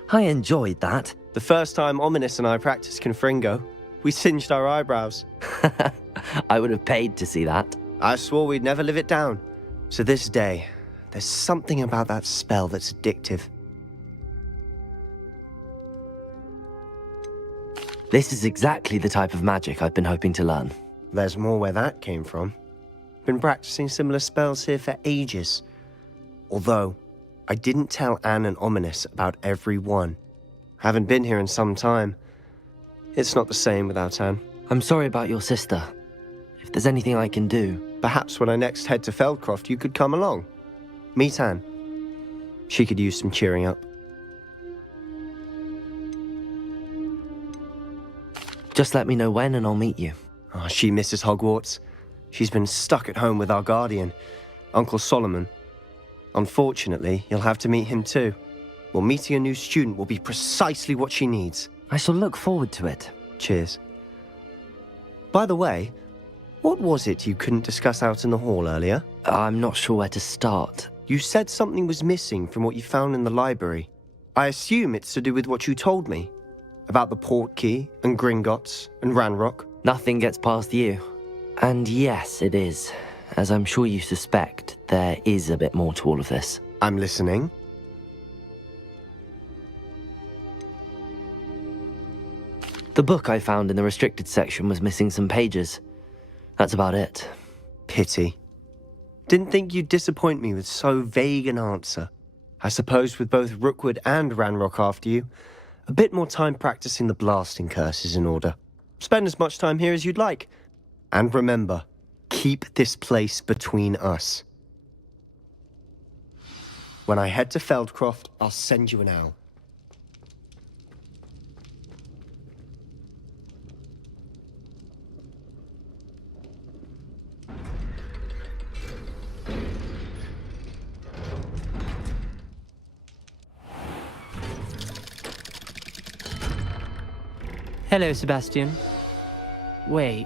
I enjoyed that. The first time Ominous and I practiced Confringo, we singed our eyebrows. I would have paid to see that. I swore we'd never live it down. To this day, there's something about that spell that's addictive. This is exactly the type of magic I've been hoping to learn. There's more where that came from. Been practicing similar spells here for ages. Although, I didn't tell Anne and Ominous about every one. Haven't been here in some time. It's not the same without Anne. I'm sorry about your sister. If there's anything I can do... Perhaps when I next head to Feldcroft, you could come along. Meet Anne. She could use some cheering up. Just let me know when and I'll meet you. Oh, she misses Hogwarts. She's been stuck at home with our guardian, Uncle Solomon. Unfortunately, you'll have to meet him too. Well, meeting a new student will be precisely what she needs. I shall look forward to it. Cheers. By the way, what was it you couldn't discuss out in the hall earlier? I'm not sure where to start. You said something was missing from what you found in the library. I assume it's to do with what you told me. About the Portkey and Gringotts and Ranrock. Nothing gets past you. And yes, it is. As I'm sure you suspect, there is a bit more to all of this. I'm listening. The book I found in the restricted section was missing some pages. That's about it. Pity. Didn't think you'd disappoint me with so vague an answer. I suppose with both Rookwood and Ranrock after you, a bit more time practicing the blasting curse is in order. Spend as much time here as you'd like. And remember, keep this place between us. When I head to Feldcroft, I'll send you an owl. Hello, Sebastian. Wait.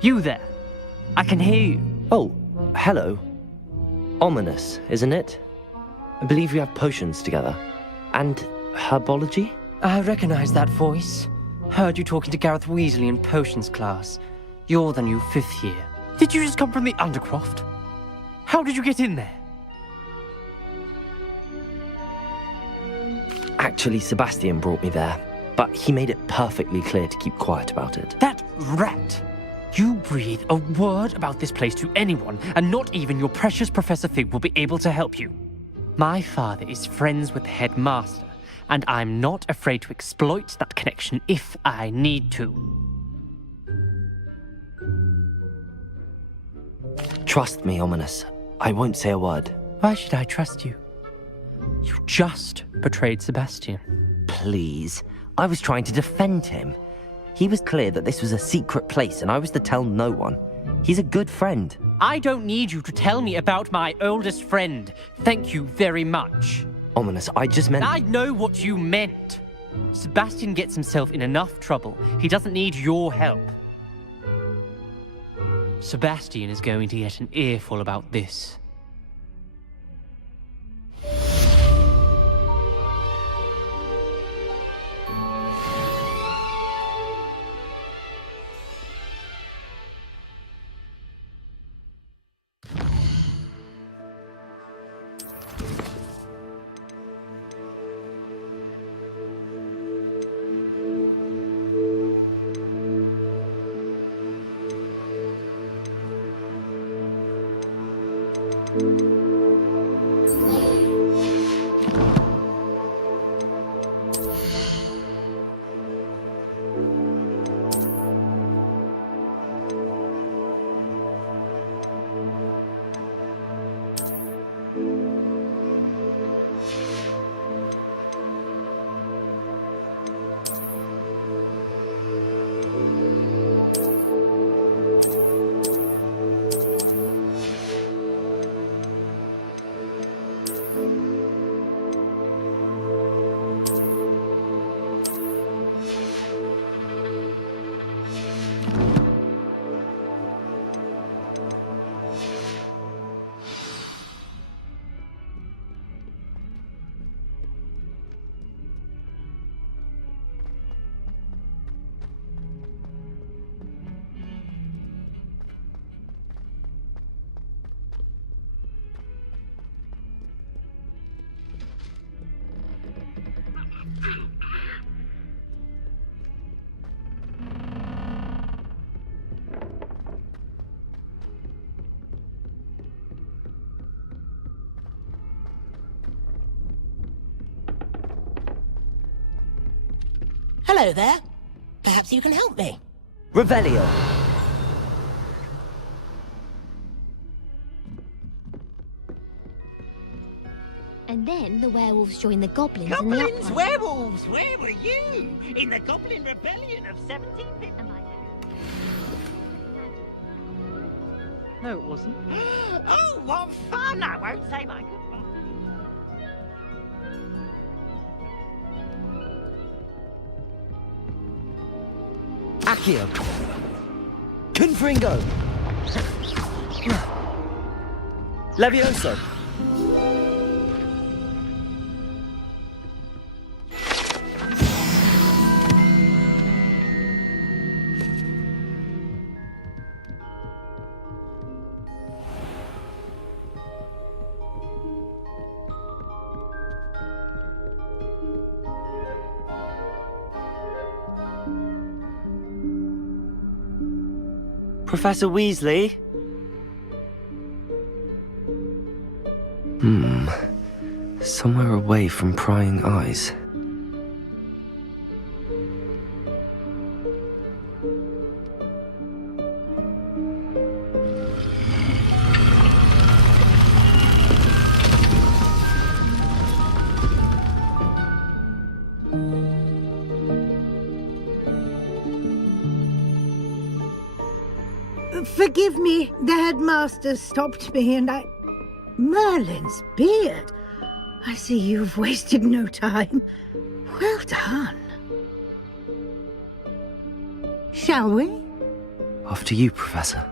You there? I can hear you. Oh, hello. Ominous, isn't it? I believe we have potions together. And herbology? I recognize that voice. Heard you talking to Gareth Weasley in potions class. You're the new 5th year. Did you just come from the Undercroft? How did you get in there? Actually, Sebastian brought me there. But he made it perfectly clear to keep quiet about it. That rat! You breathe a word about this place to anyone, and not even your precious Professor Fig will be able to help you. My father is friends with the headmaster, and I'm not afraid to exploit that connection if I need to. Trust me, Ominous. I won't say a word. Why should I trust you? You just betrayed Sebastian. Please. I was trying to defend him. He was clear that this was a secret place and I was to tell no one. He's a good friend. I don't need you to tell me about my oldest friend. Thank you very much. Ominous, I just meant... I know what you meant. Sebastian gets himself in enough trouble. He doesn't need your help. Sebastian is going to get an earful about this. Hello there. Perhaps you can help me. Revelio. And then the werewolves joined the goblins and the Goblins, uprising. werewolves, where were you? In the Goblin Rebellion of 1750. No, it wasn't. Oh, what fun! I won't say my goodbye. Accio! Confringo! Levioso! Professor Weasley? Somewhere away from prying eyes. Forgive me, the headmaster stopped me and I... Merlin's beard. I see you've wasted no time. Well done. Shall we? After you, Professor.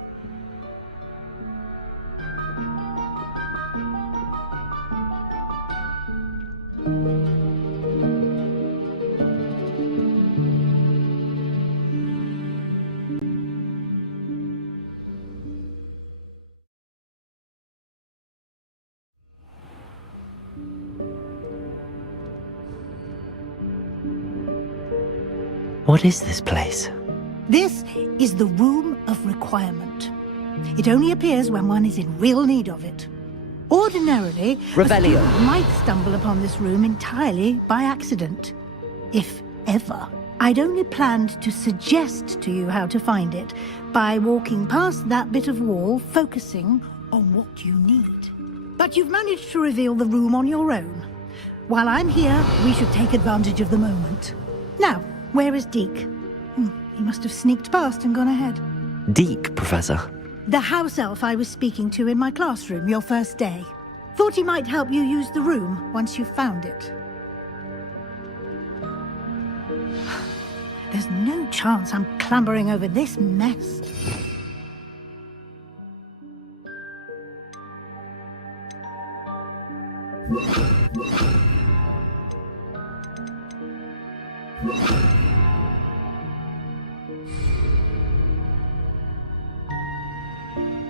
What is this place? This is the Room of Requirement. It only appears when one is in real need of it. Ordinarily, Revelio. a student might stumble upon this room entirely by accident. If ever. I'd only planned to suggest to you how to find it by walking past that bit of wall, focusing on what you need. But you've managed to reveal the room on your own. While I'm here, we should take advantage of the moment. Now, where is Deke? He must have sneaked past and gone ahead. Deke, Professor. The house elf I was speaking to in my classroom your first day. Thought he might help you use the room once you found it. There's no chance I'm clambering over this mess.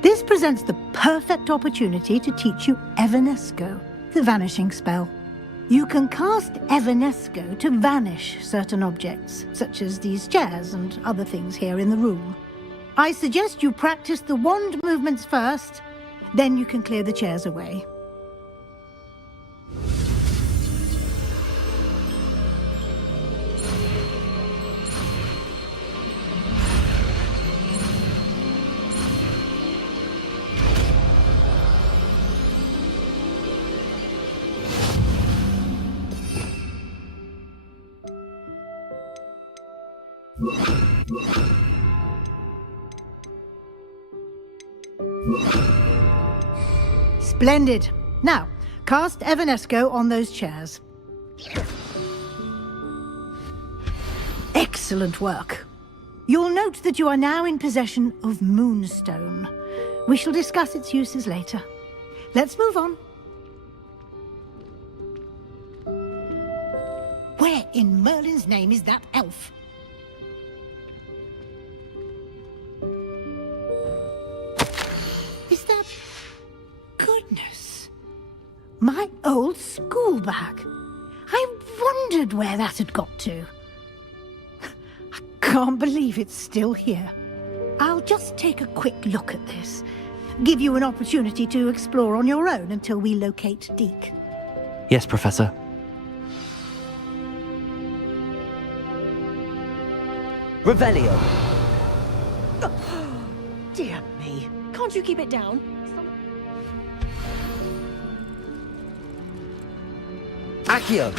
This presents the perfect opportunity to teach you Evanesco, the vanishing spell. You can cast Evanesco to vanish certain objects, such as these chairs and other things here in the room. I suggest you practice the wand movements first, then you can clear the chairs away. Splendid. Now, cast Evanesco on those chairs. Excellent work. You'll note that you are now in possession of Moonstone. We shall discuss its uses later. Let's move on. Where in Merlin's name is that elf? Is that... Goodness. My old school bag. I wondered where that had got to. I can't believe it's still here. I'll just take a quick look at this. Give you an opportunity to explore on your own until we locate Deke. Yes, Professor. Revelio. Dear me. Can't you keep it down? Accio!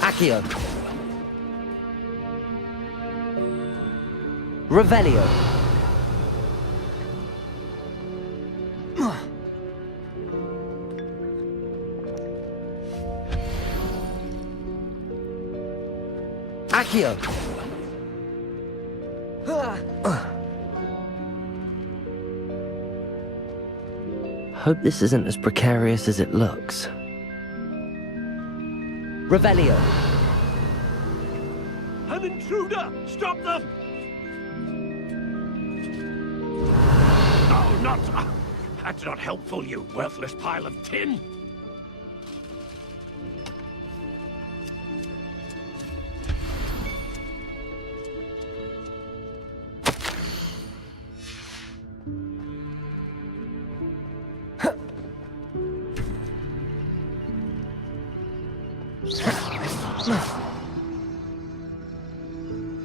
Accio! Revelio! Accio! Hope this isn't as precarious as it looks. Revelio! An intruder! Stop them! No, not... that's not helpful, you worthless pile of tin!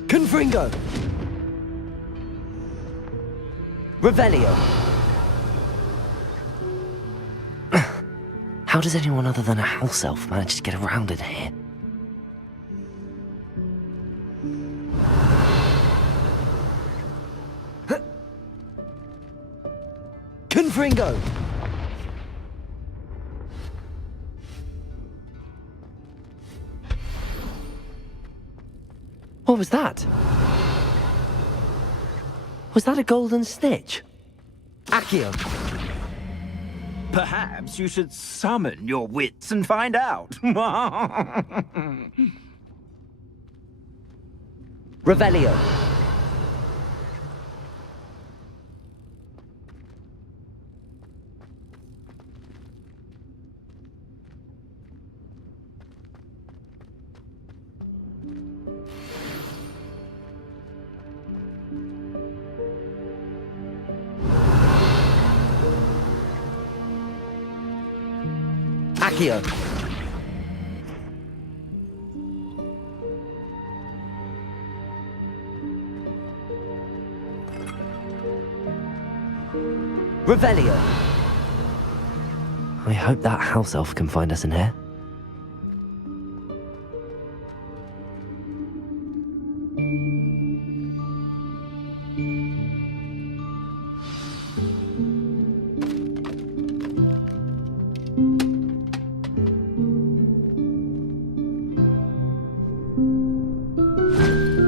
Confringo! Revelio! How does anyone other than a house elf manage to get around in here? Confringo! What was that? Was that a golden snitch? Accio! Perhaps you should summon your wits and find out. Revelio! Accio! Revelio! I hope that house elf can find us in here.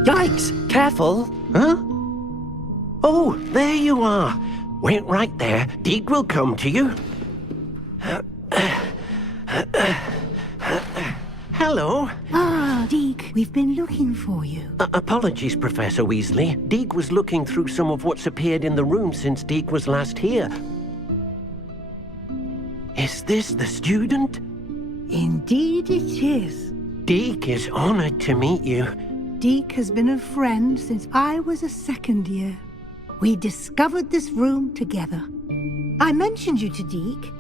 Yikes! Careful! Huh? Oh, there you are. Wait right there. Deek will come to you. Hello. Ah, Deek, we've been looking for you. Apologies, Professor Weasley. Deek was looking through some of what's appeared in the room since Deek was last here. Is this the student? Indeed it is. Deek is honored to meet you. Deek has been a friend since I was a second year. We discovered this room together. I mentioned you to Deek.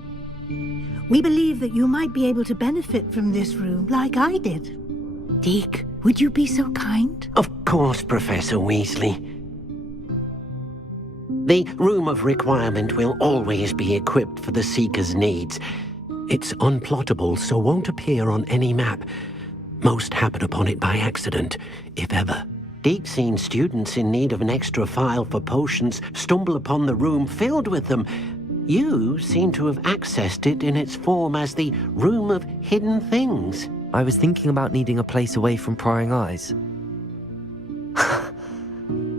We believe that you might be able to benefit from this room like I did. Deek, would you be so kind? Of course, Professor Weasley. The Room of Requirement will always be equipped for the Seeker's needs. It's unplottable, so won't appear on any map. Most happen upon it by accident, if ever. Deep-seen students in need of an extra file for potions stumble upon the room filled with them. You seem to have accessed it in its form as the Room of Hidden Things. I was thinking about needing a place away from prying eyes.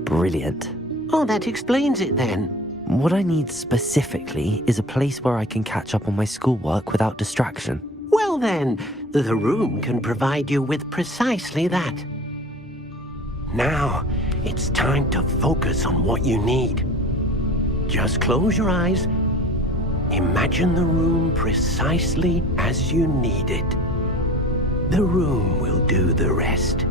Brilliant. Oh, that explains it then. What I need specifically is a place where I can catch up on my schoolwork without distraction. Well then, the room can provide you with precisely that. Now, it's time to focus on what you need. Just close your eyes. Imagine the room precisely as you need it. The room will do the rest.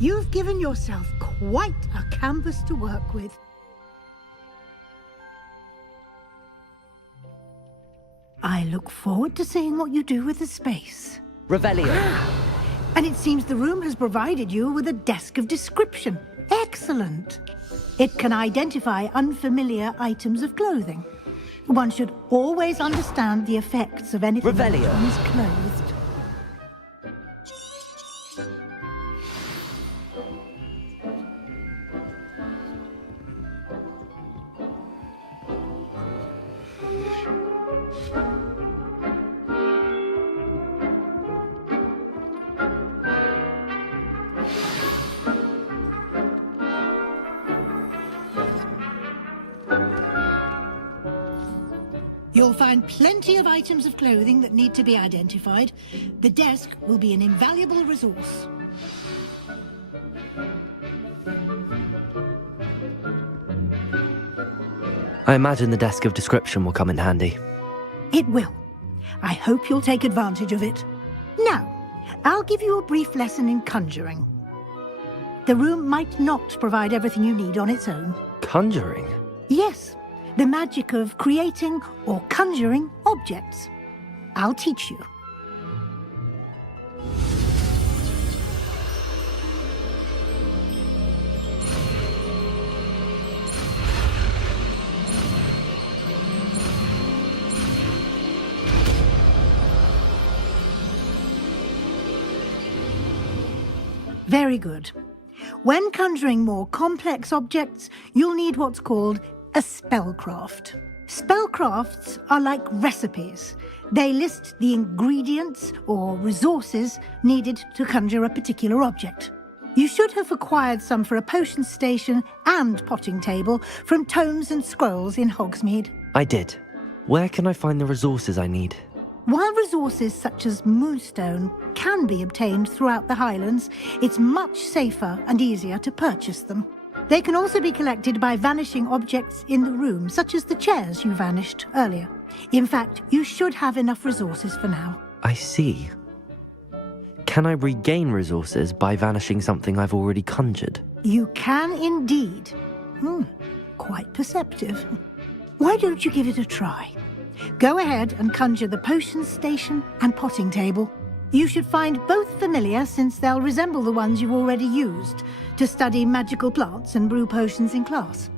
You've given yourself quite a canvas to work with. I look forward to seeing what you do with the space. Revelio. And it seems the room has provided you with a desk of description. Excellent. It can identify unfamiliar items of clothing. One should always understand the effects of anything Revelio. when one is clothed. You'll find plenty of items of clothing that need to be identified. The desk will be an invaluable resource. I imagine the desk of description will come in handy. It will. I hope you'll take advantage of it. Now, I'll give you a brief lesson in conjuring. The room might not provide everything you need on its own. Conjuring? Yes, the magic of creating or conjuring objects. I'll teach you. Very good. When conjuring more complex objects, you'll need what's called a spellcraft. Spellcrafts are like recipes. They list the ingredients or resources needed to conjure a particular object. You should have acquired some for a potion station and potting table from tomes and scrolls in Hogsmeade. I did. Where can I find the resources I need? While resources such as moonstone can be obtained throughout the Highlands, it's much safer and easier to purchase them. They can also be collected by vanishing objects in the room, such as the chairs you vanished earlier. In fact, you should have enough resources for now. I see. Can I regain resources by vanishing something I've already conjured? You can indeed. Quite perceptive. Why don't you give it a try? Go ahead and conjure the potion station and potting table. You should find both familiar, since they'll resemble the ones you've already used to study magical plants and brew potions in class.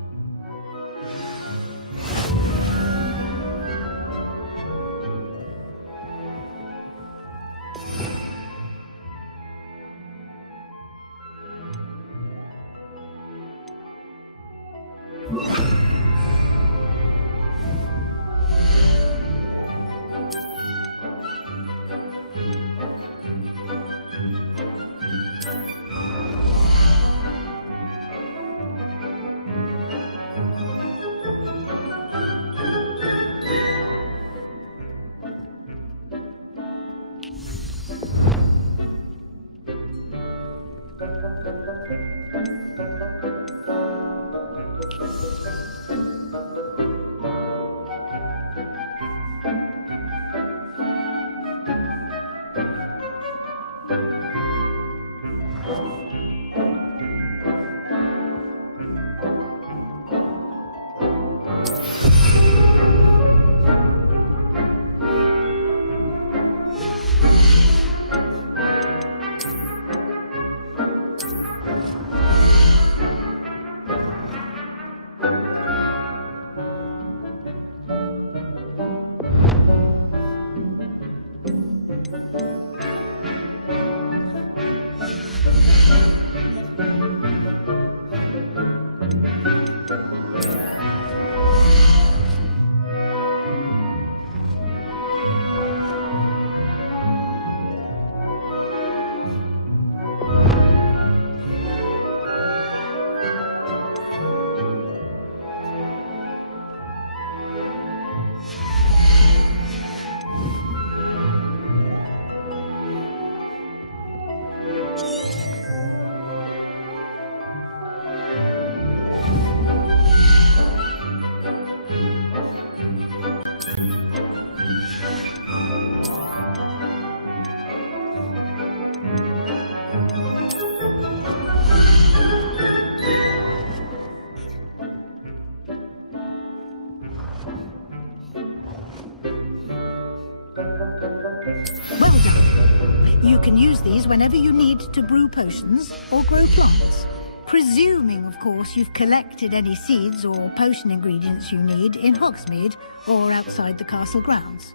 can use these whenever you need to brew potions or grow plants. Presuming, of course, you've collected any seeds or potion ingredients you need in Hogsmeade or outside the castle grounds.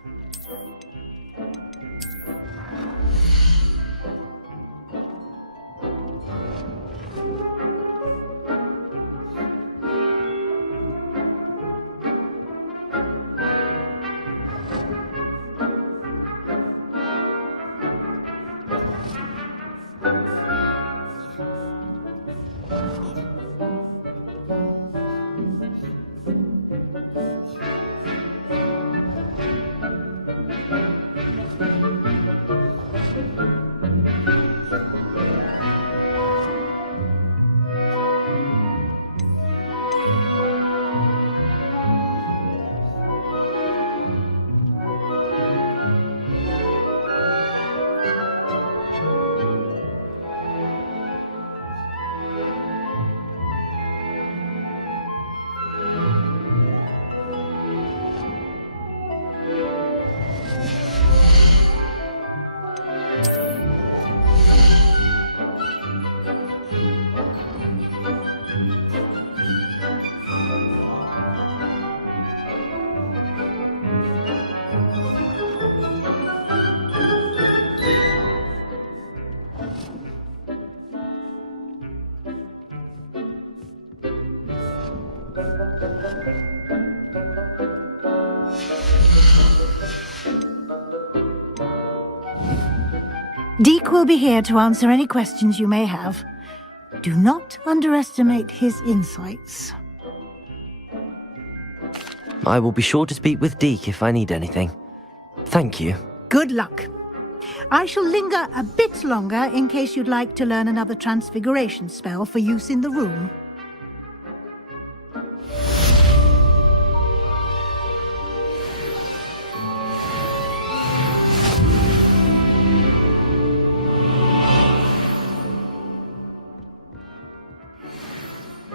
Deke will be here to answer any questions you may have. Do not underestimate his insights. I will be sure to speak with Deke if I need anything. Thank you. Good luck. I shall linger a bit longer in case you'd like to learn another transfiguration spell for use in the room.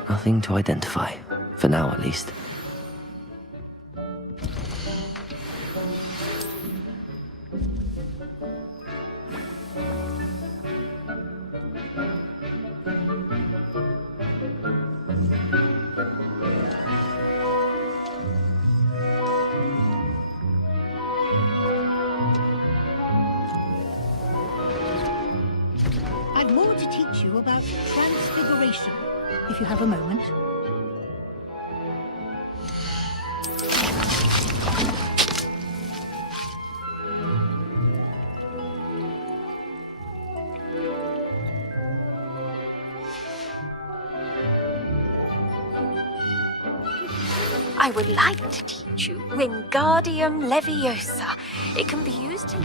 Nothing to identify, for now at least. I've more to teach you about transfiguration, if you have a moment. I would like to teach you Wingardium Leviosa. It can be used to...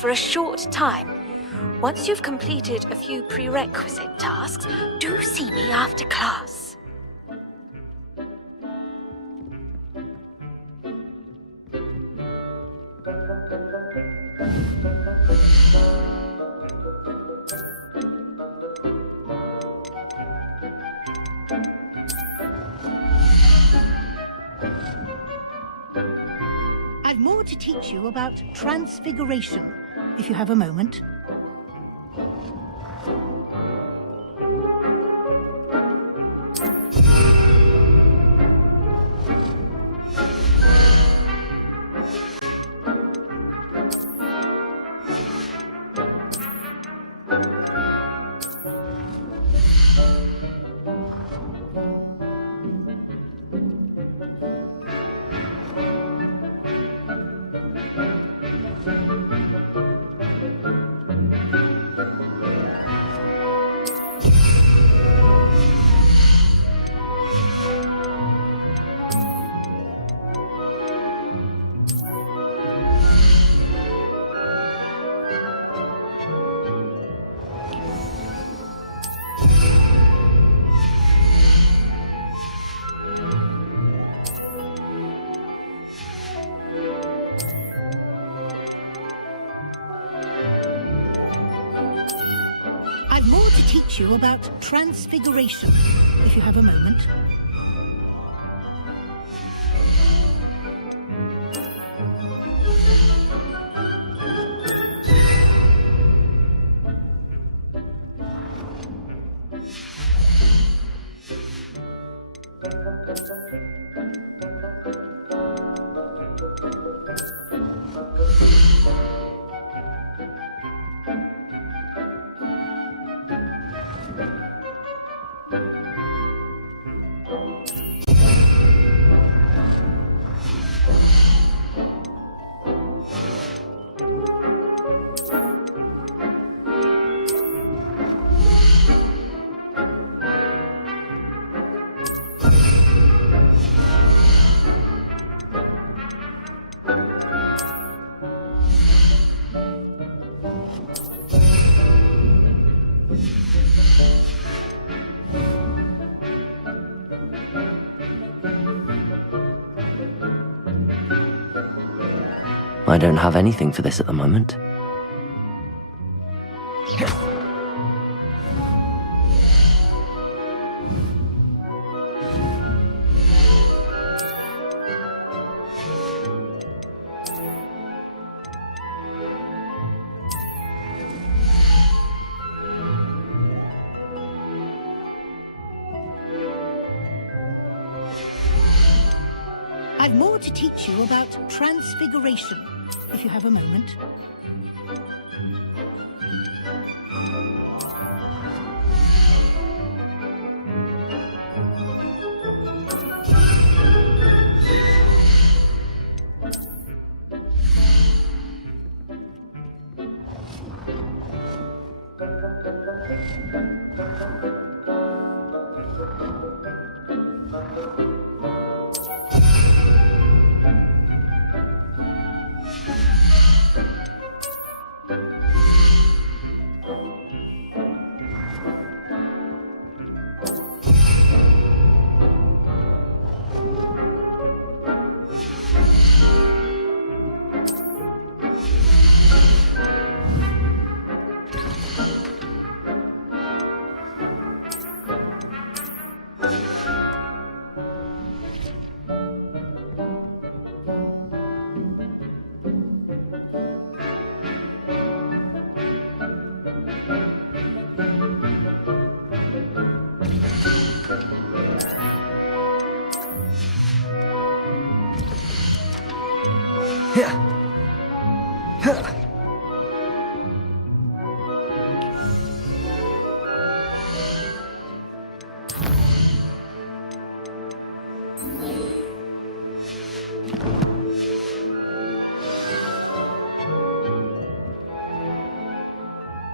for a short time. Once you've completed a few prerequisite tasks, do see me after class. I've more to teach you about transfiguration, if you have a moment. I've more to teach you about transfiguration, if you have a moment. I don't have anything for this at the moment. I've more to teach you about transfiguration, if you have a moment.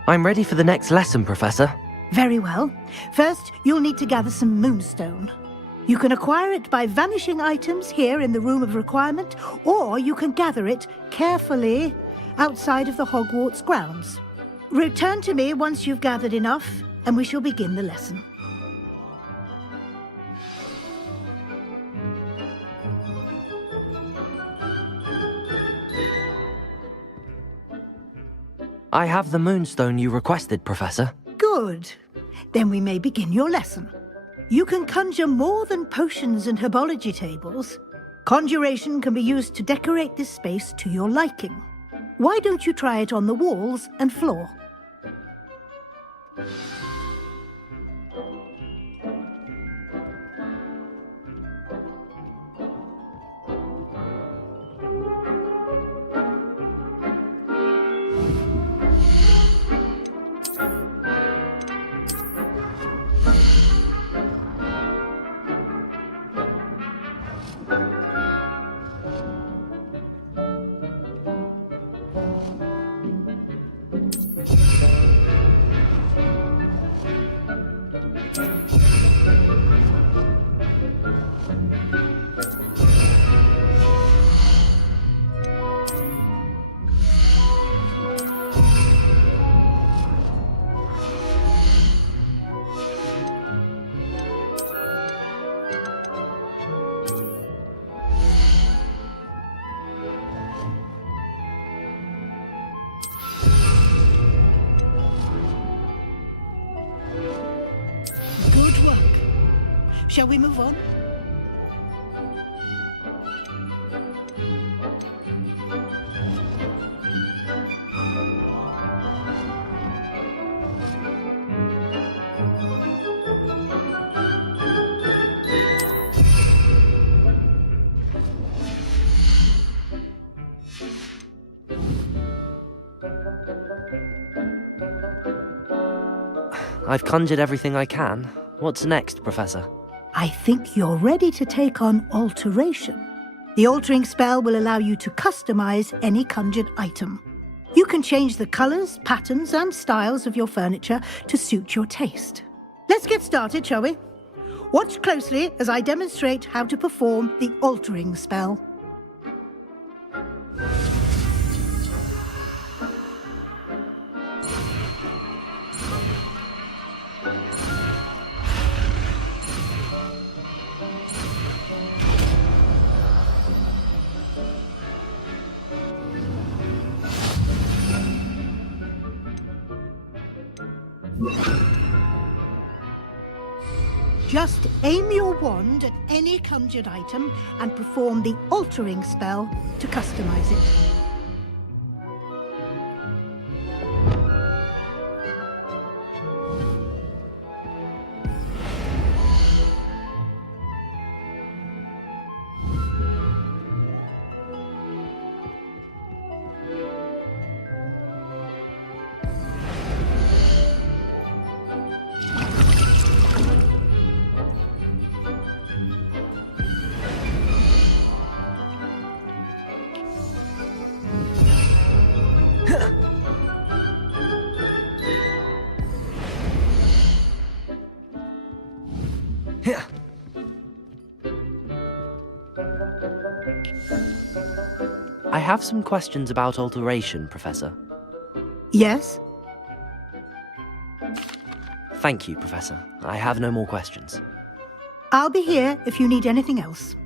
I'm ready for the next lesson, Professor. Very well. First, you'll need to gather some moonstone. You can acquire it by vanishing items here in the Room of Requirement, or you can gather it carefully outside of the Hogwarts grounds. Return to me once you've gathered enough, and we shall begin the lesson. I have the moonstone you requested, Professor. Good. Then we may begin your lesson. You can conjure more than potions and herbology tables. Conjuration can be used to decorate this space to your liking. Why don't you try it on the walls and floor? Good work. Shall we move on? I've conjured everything I can. What's next, Professor? I think you're ready to take on alteration. The altering spell will allow you to customize any conjured item. You can change the colors, patterns, and styles of your furniture to suit your taste. Let's get started, shall we? Watch closely as I demonstrate how to perform the altering spell. Just aim your wand at any conjured item and perform the altering spell to customize it. I have some questions about alteration, Professor. Yes? Thank you, Professor. I have no more questions. I'll be here if you need anything else.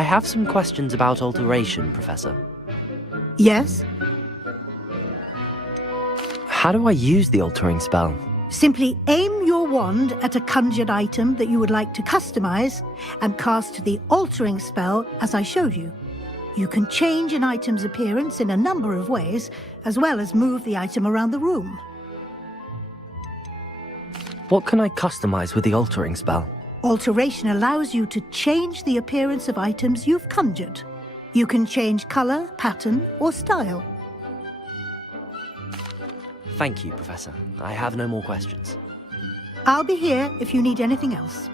I have some questions about alteration, Professor. Yes? How do I use the altering spell? Simply aim your wand at a conjured item that you would like to customize and cast the altering spell as I showed you. You can change an item's appearance in a number of ways, as well as move the item around the room. What can I customize with the altering spell? Alteration allows you to change the appearance of items you've conjured. You can change color, pattern, or style. Thank you, Professor. I have no more questions. I'll be here if you need anything else.